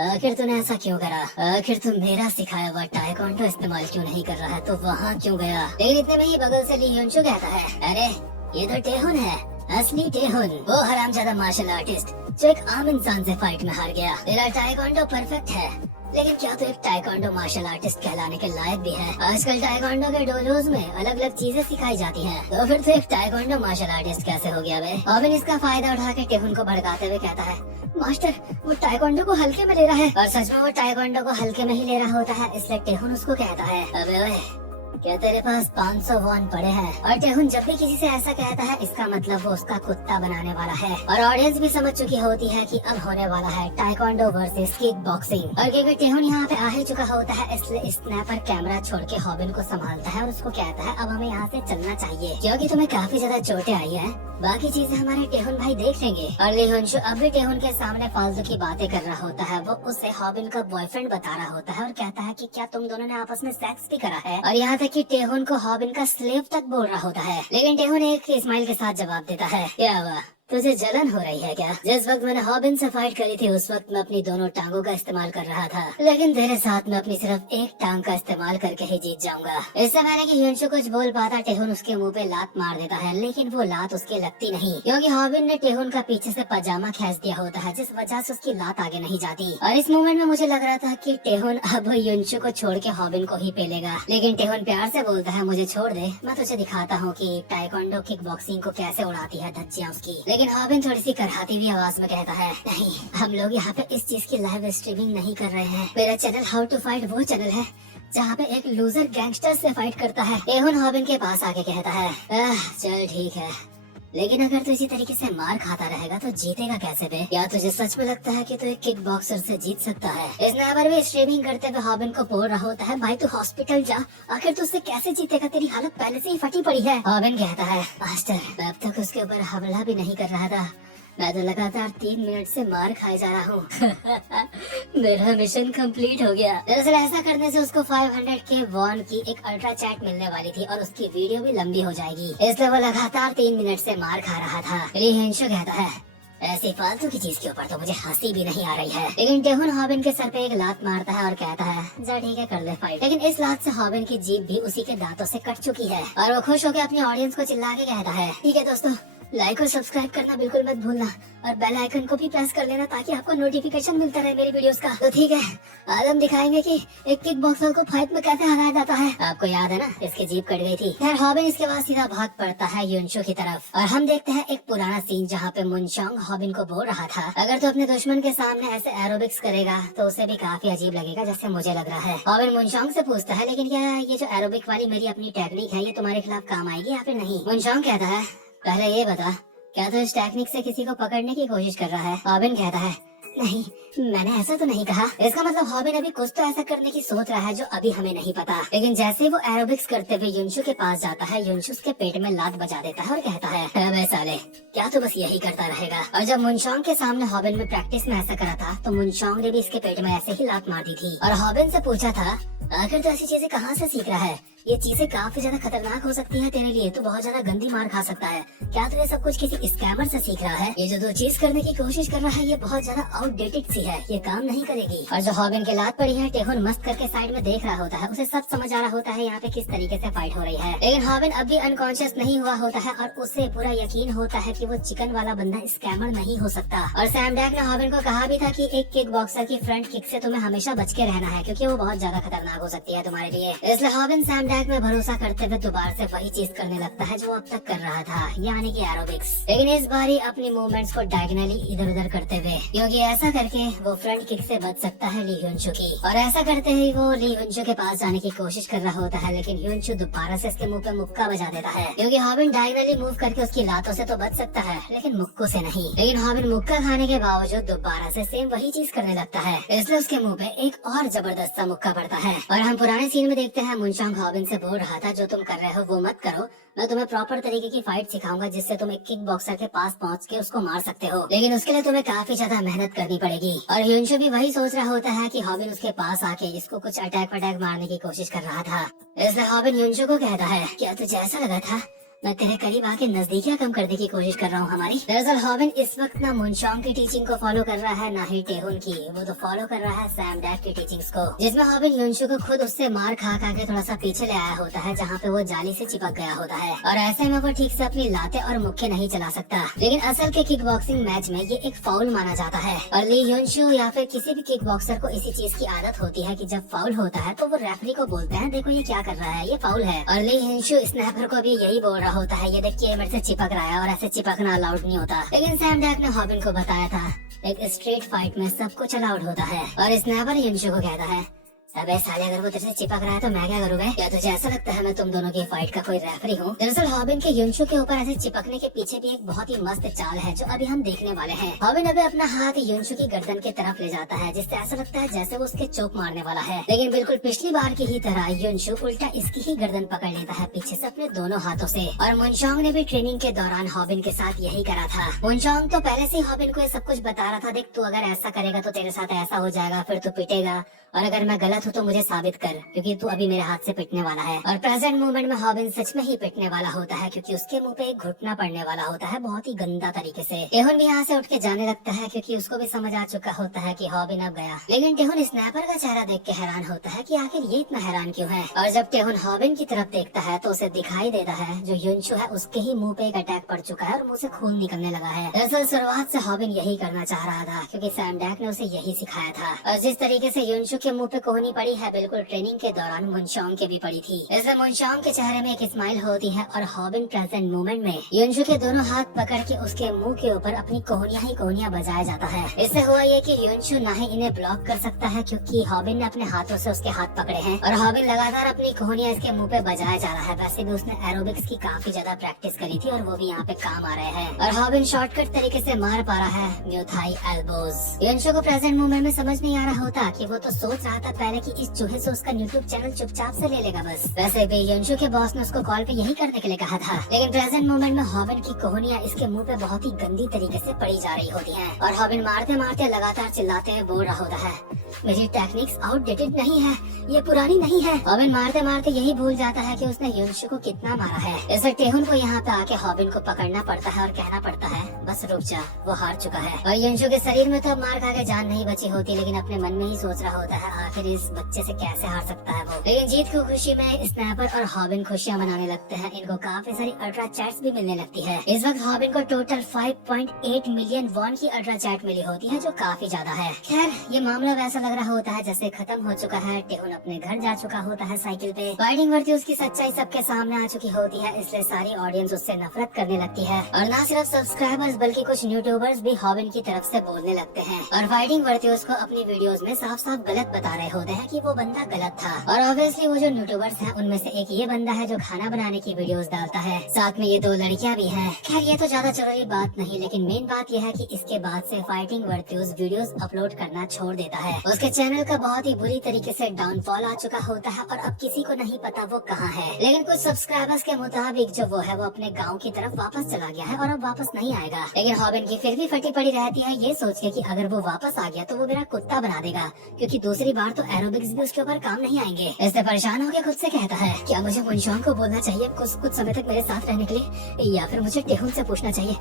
आखिर तूने ऐसा क्यों करा? आखिर तू मेरा सिखाया हुआ टाइकोंडो इस्तेमाल क्यों नहीं कर रहा है? तो वहाँ क्यों गया? लेकिन इतने में ही बगल से ली हिंशू कहता है, अरे ये तो टेहुन है, असली टेहुन, वो हरामजादा मार्शल आर्टिस्ट जो एक आम इंसान से फाइट में हार गया। तेरा टाइकोंडो परफेक्ट है, लेकिन क्या तो एक टाइकोंडो मार्शल आर्टिस्ट कहलाने के लायक भी है? आजकल टाइकोंडो के डोजोस में अलग अलग चीजें सिखाई जाती हैं, तो फिर तो एक टाइकोंडो मार्शल आर्टिस्ट कैसे हो गया बे? हॉबिन इसका फायदा उठा के टेहुन को भड़काते हुए कहता है, मास्टर वो टाइकोंडो को हल्के में ले रहा है। और सच में वो टाइकोंडो को हल्के में ही ले रहा होता है, इसलिए टेहुन उसको कहता है, अबे ओए क्या तेरे पास 500 वॉन पड़े हैं? और टेहुन जब भी किसी से ऐसा कहता है इसका मतलब वो उसका कुत्ता बनाने वाला है, और ऑडियंस भी समझ चुकी होती है कि अब होने वाला है टाइकोंडो वर्सेस किक बॉक्सिंग। और क्योंकि टेहुन यहाँ पे आ ही चुका होता है, इसलिए स्नैपर कैमरा छोड़ के हॉबिन को संभालता है और उसको कहता है, अब हमें यहाँ से चलना चाहिए क्योंकि तुम्हें काफी ज्यादा चोटें आई है, बाकी चीजें हमारे टेहुन भाई देख लेंगे। और ली हिंशू अब भी टेहुन के सामने फालतू की बातें कर रहा होता है, वो उसे हॉबिन का बॉयफ्रेंड बता रहा होता है और कहता है कि क्या तुम दोनों ने आपस में सेक्स भी करा है? और यहाँ तक कि टेहुन को हॉबिन का स्लेव तक बोल रहा होता है, लेकिन टेहुन एक स्माइल के साथ जवाब देता है, क्या हुआ तुझे जलन हो रही है क्या? जिस वक्त मैंने हॉबिन से फाइट करी थी उस वक्त मैं अपनी दोनों टांगों का इस्तेमाल कर रहा था, लेकिन तेरे साथ मैं अपनी सिर्फ एक टांग का इस्तेमाल करके ही जीत जाऊंगा। इससे पहले कि युनशु कुछ बोल पाता, टेहुन उसके मुंह पे लात मार देता है, लेकिन वो लात उसके लगती नहीं, क्योंकि हॉबिन ने टेहुन का पीछे से पजामा खींच दिया होता है, जिस वजह से उसकी लात आगे नहीं जाती। और इस मोमेंट में मुझे लग रहा था कि टेहुन अब युनशु को छोड़ के हॉबिन को ही पेलेगा, लेकिन टेहुन प्यार से बोलता है, मुझे छोड़ दे, मैं तुझे दिखाता हूँ कि टाइकोंडो किक बॉक्सिंग को कैसे उड़ाती है धज्जियां उसकी। लेकिन हॉबिन थोड़ी सी करहाती हुई आवाज में कहता है, नहीं, हम लोग यहाँ पे इस चीज की लाइव स्ट्रीमिंग नहीं कर रहे हैं। मेरा चैनल हाउ टू फाइट वो चैनल है जहाँ पे एक लूजर गैंगस्टर से फाइट करता है। टेहुन हॉबिन के पास आके कहता है, चल ठीक है, लेकिन अगर तू इसी तरीके से मार खाता रहेगा तो जीतेगा कैसे बे? क्या तुझे सच में लगता है कि तू एक किक बॉक्सर से जीत सकता है? स्नैपर भी स्ट्रीमिंग करते हुए हॉबिन को बोल रहा होता है, भाई तू हॉस्पिटल जा, आखिर तू उससे कैसे जीतेगा, तेरी हालत पहले से ही फटी पड़ी है। हॉबिन कहता है, मास्टर मैं अब तक उसके ऊपर हमला भी नहीं कर रहा था, मैं तो लगातार 3 मिनट से मार खाए जा रहा हूँ। मेरा मिशन कंप्लीट हो गया। दरअसल ऐसा करने से उसको 500K वॉन की एक अल्ट्रा चैट मिलने वाली थी और उसकी वीडियो भी लंबी हो जाएगी, इसलिए वो लगातार 3 मिनट से मार खा रहा था। ली हिंशु कहता है, ऐसी फालतू की चीज के ऊपर तो मुझे हंसी भी नहीं आ रही है। लेकिन टेहुन हॉबिन के सर पे एक लात मारता है और कहता है, जा ठीक है कर ले फाइट। लेकिन इस लात से हॉबिन की जीभ भी उसी के दांतों से कट चुकी है और वो खुश होकर अपनी ऑडियंस को चिल्ला के कहता है, ठीक है दोस्तों, लाइक और सब्सक्राइब करना बिल्कुल मत भूलना और बेल आइकन को भी प्रेस कर लेना ताकि आपको नोटिफिकेशन मिलता रहे मेरी वीडियोस का। तो ठीक है, आज हम दिखाएंगे कि एक किक बॉक्सर को फाइट में कैसे हराया जाता है। आपको याद है ना, इसकी जीभ कट गई थी। खैर हॉबिन इसके बाद सीधा भाग पड़ता है युनशु की तरफ और हम देखते हैं एक पुराना सीन जहाँ पे मुनशोंग हॉबिन को बोल रहा था, अगर तू अपने दुश्मन के सामने ऐसे एरोबिक्स करेगा तो उसे भी काफी अजीब लगेगा जैसे मुझे लग रहा है। हॉबिन मुनशोंग से पूछता है, लेकिन क्या ये जो एरोबिक वाली मेरी अपनी टेक्निक है ये तुम्हारे खिलाफ काम आएगी या फिर नहीं? मुनशोंग कहता है, पहले ये बता, क्या तू इस टेक्निक से किसी को पकड़ने की कोशिश कर रहा है? हॉबिन कहता है, नहीं, मैंने ऐसा तो नहीं कहा। इसका मतलब हॉबिन अभी कुछ तो ऐसा करने की सोच रहा है जो अभी हमें नहीं पता। लेकिन जैसे वो एरोबिक्स करते हुए युनशु के पास जाता है, युनशु उसके पेट में लात बजा देता है और कहता है, अबे साले, क्या तू बस यही करता रहेगा? और जब मुनशोंग के सामने हॉबिन में प्रैक्टिस में ऐसा करा था तो मुनशोंग ने भी इसके पेट में ऐसे ही लात मार दी थी और हॉबिन से पूछा था, आखिर तो ऐसी चीजें कहाँ से सीख रहा है? ये चीजें काफी ज्यादा खतरनाक हो सकती है तेरे लिए, तू बहुत ज्यादा गंदी मार खा सकता है। क्या तू ये सब कुछ किसी स्कैमर से सीख रहा है? ये जो तू चीज करने की कोशिश कर रहा है ये बहुत ज्यादा आउटडेटेड सी है, ये काम नहीं करेगी। और जो हॉबिन के लात पड़ी है, टेहुन मस्त करके साइड में देख रहा होता है, उसे सब समझ आ रहा होता है यहाँ पे किस तरीके से फाइट हो रही है। लेकिन हॉबिन अब भी अनकॉन्शियस नहीं हुआ होता है और उसे पूरा यकीन होता है कि वो चिकन वाला बंदा स्कैमर नहीं हो सकता। और सैम डैक ने हॉबिन को कहा भी था कि एक किक बॉक्सर की फ्रंट किक से तुम्हें हमेशा बच के रहना है, क्योंकि वो बहुत ज्यादा खतरनाक हो सकती है तुम्हारे लिए। इसलिए हॉबिन सैम डैक में भरोसा करते हुए दोबारा से वही चीज करने लगता है जो अब तक कर रहा था, यानी कि एरोबिक्स। लेकिन इस बारी अपनी मूवमेंट्स को डायगोनली इधर उधर करते हुए, क्योंकि ऐसा करके वो फ्रंट किक से बच सकता है ली हुनशु की। और ऐसा करते ही वो ली हुनशु के पास जाने की कोशिश कर रहा होता है, लेकिन हुनशु दोबारा से इसके मुंह पे मुक्का बजा देता है, क्योंकि हॉबिन डायगोनली मूव करके उसकी लातों से तो बच सकता है लेकिन मुक्कों से नहीं। लेकिन हॉबिन मुक्का खाने के बावजूद दोबारा से सेम वही चीज करने लगता है, इसलिए उसके मुंह पे एक और जबरदस्त सा मुक्का पड़ता है। और हम पुराने सीन में देखते हैं मुनशोंग हॉबिन से बोल रहा था, जो तुम कर रहे हो वो मत करो, मैं तुम्हें प्रॉपर तरीके की फाइट सिखाऊंगा जिससे तुम एक किक बॉक्सर के पास पहुंच के उसको मार सकते हो, लेकिन उसके लिए तुम्हें काफी ज्यादा मेहनत करनी पड़ेगी। और युनशु भी वही सोच रहा होता है कि हॉबिन उसके पास आके इसको कुछ अटैक वटैक मारने की कोशिश कर रहा था। इसलिए हॉबिन युनशु को कहता है, क्या तुझे ऐसा लगा था मैं तेरे करीब आके नजदीकियां कम करने की कोशिश कर रहा हूँ हमारी? दरअसल हॉबिन इस वक्त ना मुनशोंग की टीचिंग को फॉलो कर रहा है ना ही टेहुन की, वो तो फॉलो कर रहा है सैम डैक की टीचिंग्स को, जिसमें हॉबिन युनशु को खुद उससे मार खा खा के थोड़ा सा पीछे ले आया होता है जहाँ पे वो जाली से चिपक गया होता है और ऐसे में वो ठीक से अपनी लाते और मुक्के नहीं चला सकता। लेकिन असल के किक बॉक्सिंग मैच में ये एक फाउल माना जाता है और ली युनशु या फिर किसी भी किक बॉक्सर को इसी चीज की आदत होती है कि जब फाउल होता है तो वो रेफरी को बोलते हैं, देखो ये क्या कर रहा है, ये फाउल है। और ली युनशु स्नैपर को भी यही बोल रहा होता है, ये देखिए मेरे से चिपक रहा है और ऐसे चिपकना अलाउड नहीं होता। लेकिन सैम डैक ने हॉबिन को बताया था एक स्ट्रीट फाइट में सब कुछ अलाउड होता है। और स्नैपर युनशु को कहता है, अबे साले अगर वो तेरे से चिपक रहा है तो मैं क्या करूँगा? क्या तुझे ऐसा लगता है मैं तुम दोनों की फाइट का कोई रेफरी हूँ? दरअसल हॉबिन के युनशु के ऊपर ऐसे चिपकने के पीछे भी एक बहुत ही मस्त चाल है जो अभी हम देखने वाले हैं। हॉबिन अभी अपना हाथ युनशु की गर्दन की तरफ ले जाता है जिससे ऐसा लगता है जैसे वो उसके चोक मारने वाला है, लेकिन बिल्कुल पिछली बार की ही तरह युनशु उल्टा इसकी ही गर्दन पकड़ लेता है पीछे से अपने दोनों हाथों से। और मुनशोंग ने भी ट्रेनिंग के दौरान हॉबिन के साथ यही करा था। मुनशोंग तो पहले से हॉबिन को ये सब कुछ बता रहा था, देख तू अगर ऐसा करेगा तो तेरे साथ ऐसा हो जाएगा, फिर तू पिटेगा और अगर मैं गलत गलत हो तो मुझे साबित कर, क्योंकि तू अभी मेरे हाथ से पिटने वाला है। और प्रेजेंट मोमेंट में हॉबिन सच में ही पिटने वाला होता है, क्योंकि उसके मुंह पे एक घुटना पड़ने वाला होता है बहुत ही गंदा तरीके से। टेहुन भी यहाँ से उठ के जाने लगता है, क्योंकि उसको भी समझ आ चुका होता है कि हॉबिन अब गया। लेकिन टेहुन स्नैपर का चेहरा देख के हैरान होता है कि आखिर ये इतना हैरान क्यों है। और जब टेहुन हॉबिन की तरफ देखता है तो उसे दिखाई देता है जो युनशु है उसके ही मुंह पे एक अटैक पड़ चुका है और मुंह से खून निकलने लगा है। दरअसल शुरुआत से हॉबिन यही करना चाह रहा था, क्योंकि सैमडैक ने उसे यही सिखाया था। और जिस तरीके से युनशु के मुंह पे कोहनी पड़ी है, बिल्कुल ट्रेनिंग के दौरान मुनशोंग के भी पड़ी थी। इसलिए मुनशोंग के चेहरे में एक स्माइल होती है और हॉबिन प्रेजेंट मोमेंट में युनशु के दोनों हाथ पकड़ के उसके मुंह के ऊपर अपनी कोहनियां ही कोहनियां बजाया जाता है। इससे हुआ ये कि युनशु ना ही इन्हें ब्लॉक कर सकता है, क्योंकि हॉबिन ने अपने हाथों से उसके हाथ पकड़े हैं और हॉबिन लगातार अपनी कोहनियां इसके मुंह पे बजाया जा रहा है। वैसे भी उसने एरोबिक्स की काफी ज्यादा प्रैक्टिस करी थी और वो भी यहाँ पे काम आ रहे हैं। और हॉबिन शॉर्टकट तरीके से मार पा रहा है म्यूथाई एल्बोज। युनशु को प्रेजेंट मोमेंट में समझ नहीं आ रहा होता कि वो तो सोच रहा था पहले कि इस चूहे से उसका यूट्यूब चैनल चुपचाप से ले लेगा बस। वैसे भी युनशु के बॉस ने उसको कॉल पे यही करने के लिए कहा था, लेकिन प्रेजेंट मोमेंट में हॉबिन की कोहनियां इसके मुंह पे बहुत ही गंदी तरीके से पड़ी जा रही होती हैं और हॉबिन मारते मारते लगातार चिल्लाते हुए बोल रहा होता है, मेरी टेक्निक्स आउटडेटेड नहीं है, ये पुरानी नहीं है। हॉबिन मारते मारते यही भूल जाता है कि उसने युनशु को कितना मारा है। इससे टेहुन को यहाँ पे आके हॉबिन को पकड़ना पड़ता है और कहना पड़ता है, बस रुक जा, वो हार चुका है। और युनशु के शरीर में तो मार खा के जान नहीं बची होती, लेकिन अपने मन में ही सोच रहा होता है आखिर इस बच्चे से कैसे हार सकता है वो। लेकिन जीत की खुशी में स्नैपर और हॉबिन खुशियाँ मनाने लगते हैं। इनको काफी सारी अल्ट्रा चैट्स भी मिलने लगती है। इस वक्त हॉबिन को टोटल 5.8 मिलियन वॉन की अल्ट्रा चैट मिली होती है, जो काफी ज्यादा है। खैर ये मामला वैसा लग रहा होता है जैसे खत्म हो चुका है। टेहुन अपने घर जा चुका होता है साइकिल पे। फाइटिंग वर्दी उसकी सच्चाई सबके सामने आ चुकी होती है, इसलिए सारी ऑडियंस उससे नफरत करने लगती है। और न सिर्फ सब्सक्राइबर्स बल्कि कुछ यूट्यूबर्स भी हॉबिन की तरफ से बोलने लगते हैं और फाइटिंग वर्दी उसको अपनी वीडियोस में साफ साफ गलत बता रहे होते हैं कि वो बंदा गलत था। और ऑब्वियसली वो जो यूट्यूबर्स हैं उनमें से एक ये बंदा है जो खाना बनाने की वीडियोस डालता है, साथ में ये 2 लड़कियां भी हैं। खैर ये तो ज्यादा जरूरी बात नहीं, लेकिन मेन बात यह है कि इसके बाद से फाइटिंग वर्दी वीडियोस अपलोड करना छोड़ देता है। उसके चैनल का बहुत ही बुरी तरीके से डाउनफॉल आ चुका होता है और अब किसी को नहीं पता वो कहाँ है। लेकिन कुछ सब्सक्राइबर्स के मुताबिक जो वो है वो अपने गाँव की तरफ वापस चला गया है और अब वापस नहीं आएगा। लेकिन हॉबिन की फिर भी फटी पड़ी रहती है ये सोच के कि अगर वो वापस आ गया तो वो मेरा कुत्ता बना देगा, क्योंकि दूसरी बार तो एरोबिक्स भी उसके ऊपर काम नहीं आएंगे। इससे परेशान होकर खुद से कहता है, क्या मुझे मुनशोंग को बोलना चाहिए कुछ समय तक मेरे साथ रहने के लिए, या फिर मुझे टेहुन से पूछना चाहिए?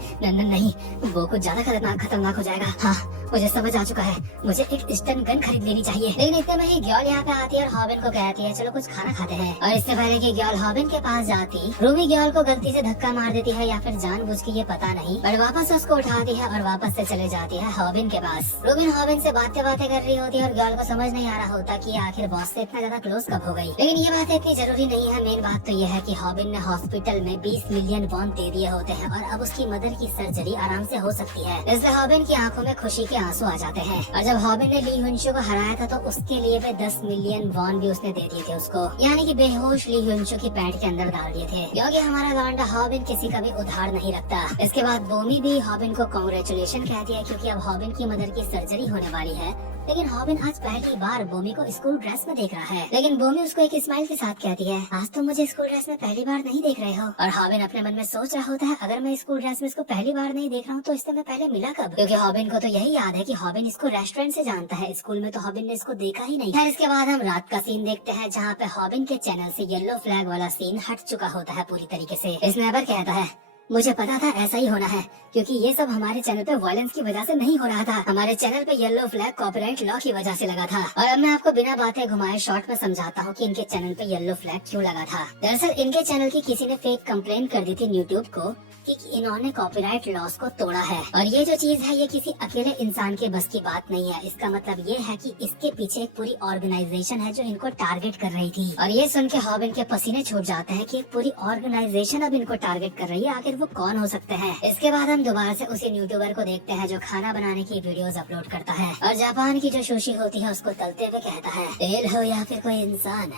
नहीं, वो कुछ ज्यादा खतरनाक हो जाएगा। हाँ मुझे समझ आ चुका है, मुझे एक स्टन गन खरीद लेनी चाहिए। लेकिन इतने में ही ग्योल यहाँ पे आती है और हॉबिन को कहती है चलो कुछ खाना खाते हैं। और इससे पहले कि ग्योल हॉबिन के पास जाती, रूमी ग्योल को गलती से धक्का मार देती है या फिर जानबूझ के, ये पता नहीं, पर वापस उसको उठाती है और वापस से चले जाती है हॉबिन के पास। रूबिन हॉबिन से बातें कर रही होती है और ग्योल को समझ नहीं आ रहा होता कि आखिर बॉस से इतना ज्यादा क्लोज कब हो गई। लेकिन ये बात इतनी जरूरी नहीं है। मेन बात तो ये है कि हॉबिन ने हॉस्पिटल में 20 मिलियन वॉन दे दिए होते हैं और अब उसकी मदर की सर्जरी आराम से हो सकती है। इसलिए हॉबिन की आंखों में खुशी के आंसू आ जाते हैं। और जब हॉबिन ने ली युनशु को हराया था तो उसके लिए भी 10 मिलियन वॉन भी उसने दे दिए थे उसको, यानी कि बेहोश ली युनशु की पैंट के अंदर डाल दिए थे, क्योंकि हमारा गांडा हॉबिन किसी का भी उधार नहीं रखता। इसके बाद बोमी भी हॉबिन को कांग्रेचुलेशन कहती है, क्योंकि अब हॉबिन की मदर की सर्जरी होने वाली है। लेकिन हॉबिन आज पहली बार बोमी को स्कूल ड्रेस में देख रहा है, लेकिन बोमी उसको एक स्माइल के साथ कहती है, आज तुम मुझे स्कूल ड्रेस में पहली बार नहीं देख रहे हो। और हॉबिन अपने मन में सोच रहा होता है, अगर मैं स्कूल ड्रेस में इसको पहली बार नहीं देख रहा हूँ तो इससे मैं पहले मिला कब? क्योंकि हॉबिन को तो यही याद है कि हॉबिन इसको रेस्टोरेंट से जानता है, स्कूल में तो हॉबिन ने इसको देखा ही नहीं। खैर इसके बाद हम रात का सीन देखते हैं, जहाँ पे हॉबिन के चैनल से येलो फ्लैग वाला सीन हट चुका होता है पूरी तरीके से। स्नैपर कहता है, मुझे पता था ऐसा ही होना है, क्योंकि ये सब हमारे चैनल पे वायलेंस की वजह से नहीं हो रहा था। हमारे चैनल पे येलो फ्लैग कॉपीराइट लॉ की वजह से लगा था। और अब मैं आपको बिना बातें घुमाए शॉर्ट में समझाता हूँ कि इनके चैनल पे येलो फ्लैग क्यों लगा था। दरअसल इनके चैनल की किसी ने फेक कंप्लेन कर दी थी यूट्यूब को कि इन्होंने कॉपीराइट लॉस को तोड़ा है। और ये जो चीज है ये किसी अकेले इंसान के बस की बात नहीं है। इसका मतलब ये है कि इसके पीछे एक पूरी ऑर्गेनाइजेशन है जो इनको टारगेट कर रही थी। और ये सुन के हॉबिन के पसीने छूट जाते हैं कि एक पूरी ऑर्गेनाइजेशन अब इनको टारगेट कर रही है। आखिर वो कौन हो सकते हैं? इसके बाद हम दोबारा से उसी यूट्यूबर को देखते हैं जो खाना बनाने की वीडियोस अपलोड करता है और जापान की जो सुशी होती है उसको तलते हुए कहता है, तेल हो या फिर कोई इंसान,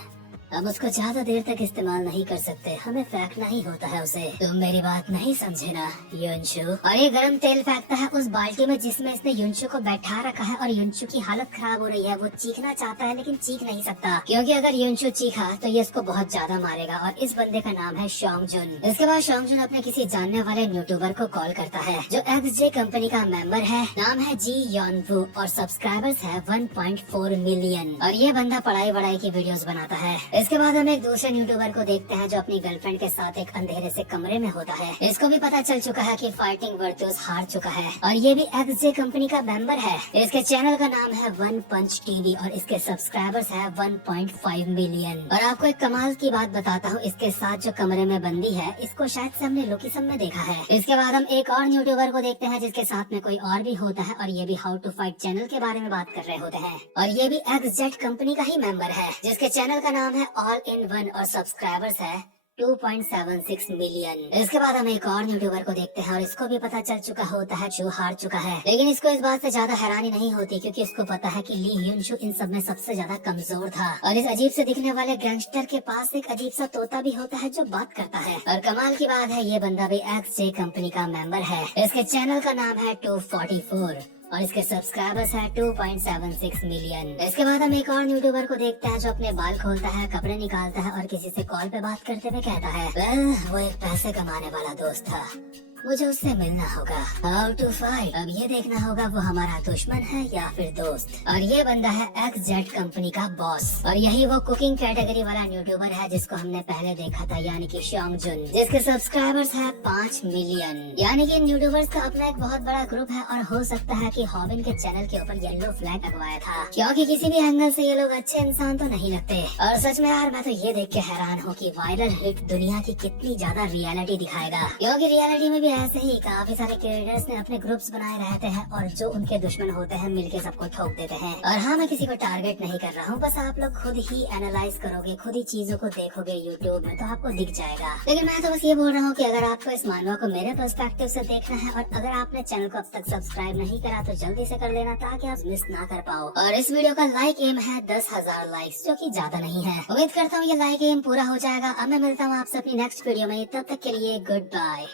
हम उसको ज्यादा देर तक इस्तेमाल नहीं कर सकते, हमें फेंकना ही होता है उसे। तुम मेरी बात नहीं समझे ना युनशु। और ये गरम तेल फेंकता है उस बाल्टी में जिसमें इसने युनशु को बैठा रखा है, और युनशु की हालत खराब हो रही है। वो चीखना चाहता है लेकिन चीख नहीं सकता, क्योंकि अगर युनशु चीखा तो ये इसको बहुत ज्यादा मारेगा। और इस बंदे का नाम है शोंगजुन। इसके बाद शोंगजुन अपने किसी जानने वाले यूट्यूबर को कॉल करता है जो XJ कंपनी का मेंबर है। नाम है जी योनवू और सब्सक्राइबर्स है 1.4 मिलियन। और ये बंदा पढ़ाई वढ़ाई की वीडियोस बनाता है। इसके बाद हम एक दूसरे यूट्यूबर को देखते हैं जो अपनी गर्लफ्रेंड के साथ एक अंधेरे से कमरे में होता है। इसको भी पता चल चुका है कि फाइटिंग वर्तुस हार चुका है, और ये भी XJ कंपनी का मेंबर है। इसके चैनल का नाम है वन पंच टीवी और इसके सब्सक्राइबर्स है 1.5 मिलियन। और आपको एक कमाल की बात बताता हूँ, इसके साथ जो कमरे में बंदी है इसको शायद से हमने लोकेशन में देखा है। इसके बाद हम एक और यूट्यूबर को देखते हैं जिसके साथ में कोई और भी होता है, और ये भी हाउ टू फाइट चैनल के बारे में बात कर रहे होते हैं। और ये भी XZ कंपनी का ही मेंबर है जिसके चैनल का नाम है ऑल इन वन और सब्सक्राइबर्स है 2.76 मिलियन। इसके बाद हम एक और यूट्यूबर को देखते हैं और इसको भी पता चल चुका होता है जो हार चुका है, लेकिन इसको इस बात से ज्यादा हैरानी नहीं होती क्योंकि इसको पता है कि ली युनशु इन सब में सबसे ज्यादा कमजोर था। और इस अजीब से दिखने वाले गैंगस्टर के पास एक अजीब सा तोता भी होता है जो बात करता है। और कमाल की बात है ये बंदा भी XJ कंपनी का मेंबर है। इसके चैनल का नाम है 244 और इसके सब्सक्राइबर्स है 2.76 मिलियन। इसके बाद हम एक और यूट्यूबर को देखते हैं जो अपने बाल खोलता है, कपड़े निकालता है और किसी से कॉल पे बात करते हुए कहता है वो एक पैसे कमाने वाला दोस्त था, मुझे उससे मिलना होगा। हाउ टू फाइट, अब ये देखना होगा वो हमारा दुश्मन है या फिर दोस्त। और ये बंदा है XZ कंपनी का बॉस, और यही वो कुकिंग कैटेगरी वाला यूट्यूबर है जिसको हमने पहले देखा था, यानी कि शोंगजुन, जिसके सब्सक्राइबर्स है 5 मिलियन। यानी कि इन यूट्यूबर्स का अपना एक बहुत बड़ा ग्रुप है, और हो सकता है कि हॉबिन के चैनल के ऊपर येलो फ्लैग लगवाया था, क्योंकि किसी भी एंगल से ये लोग अच्छे इंसान तो नहीं लगते। और सच में यार मैं तो ये देख के हैरान हूँ कि वायरल हिट दुनिया की कितनी ज्यादा रियलिटी दिखाएगा, क्योंकि रियलिटी में भी ऐसे ही काफी सारे क्रिएटर्स ने अपने ग्रुप्स बनाए रहते हैं और जो उनके दुश्मन होते हैं मिलके सबको ठोक देते हैं। और हाँ, मैं किसी को टारगेट नहीं कर रहा हूँ, बस आप लोग खुद ही एनालाइज करोगे, खुद ही चीजों को देखोगे यूट्यूब में तो आपको दिख जाएगा। लेकिन मैं तो बस ये बोल रहा हूँ कि अगर आपको इस मानवा को मेरे पर्सपेक्टिव से देखना है और अगर आपने चैनल को अब तक सब्सक्राइब नहीं करा तो जल्दी से कर लेना ताकि आप मिस ना कर पाओ। और इस वीडियो का लाइक एम है 10,000 लाइक्स, जो कि ज्यादा नहीं है। उम्मीद करता हूँ ये लाइक एम पूरा हो जाएगा। अब मैं मिलता हूँ आपसे अपनी नेक्स्ट वीडियो में, तब तक के लिए गुड बाय।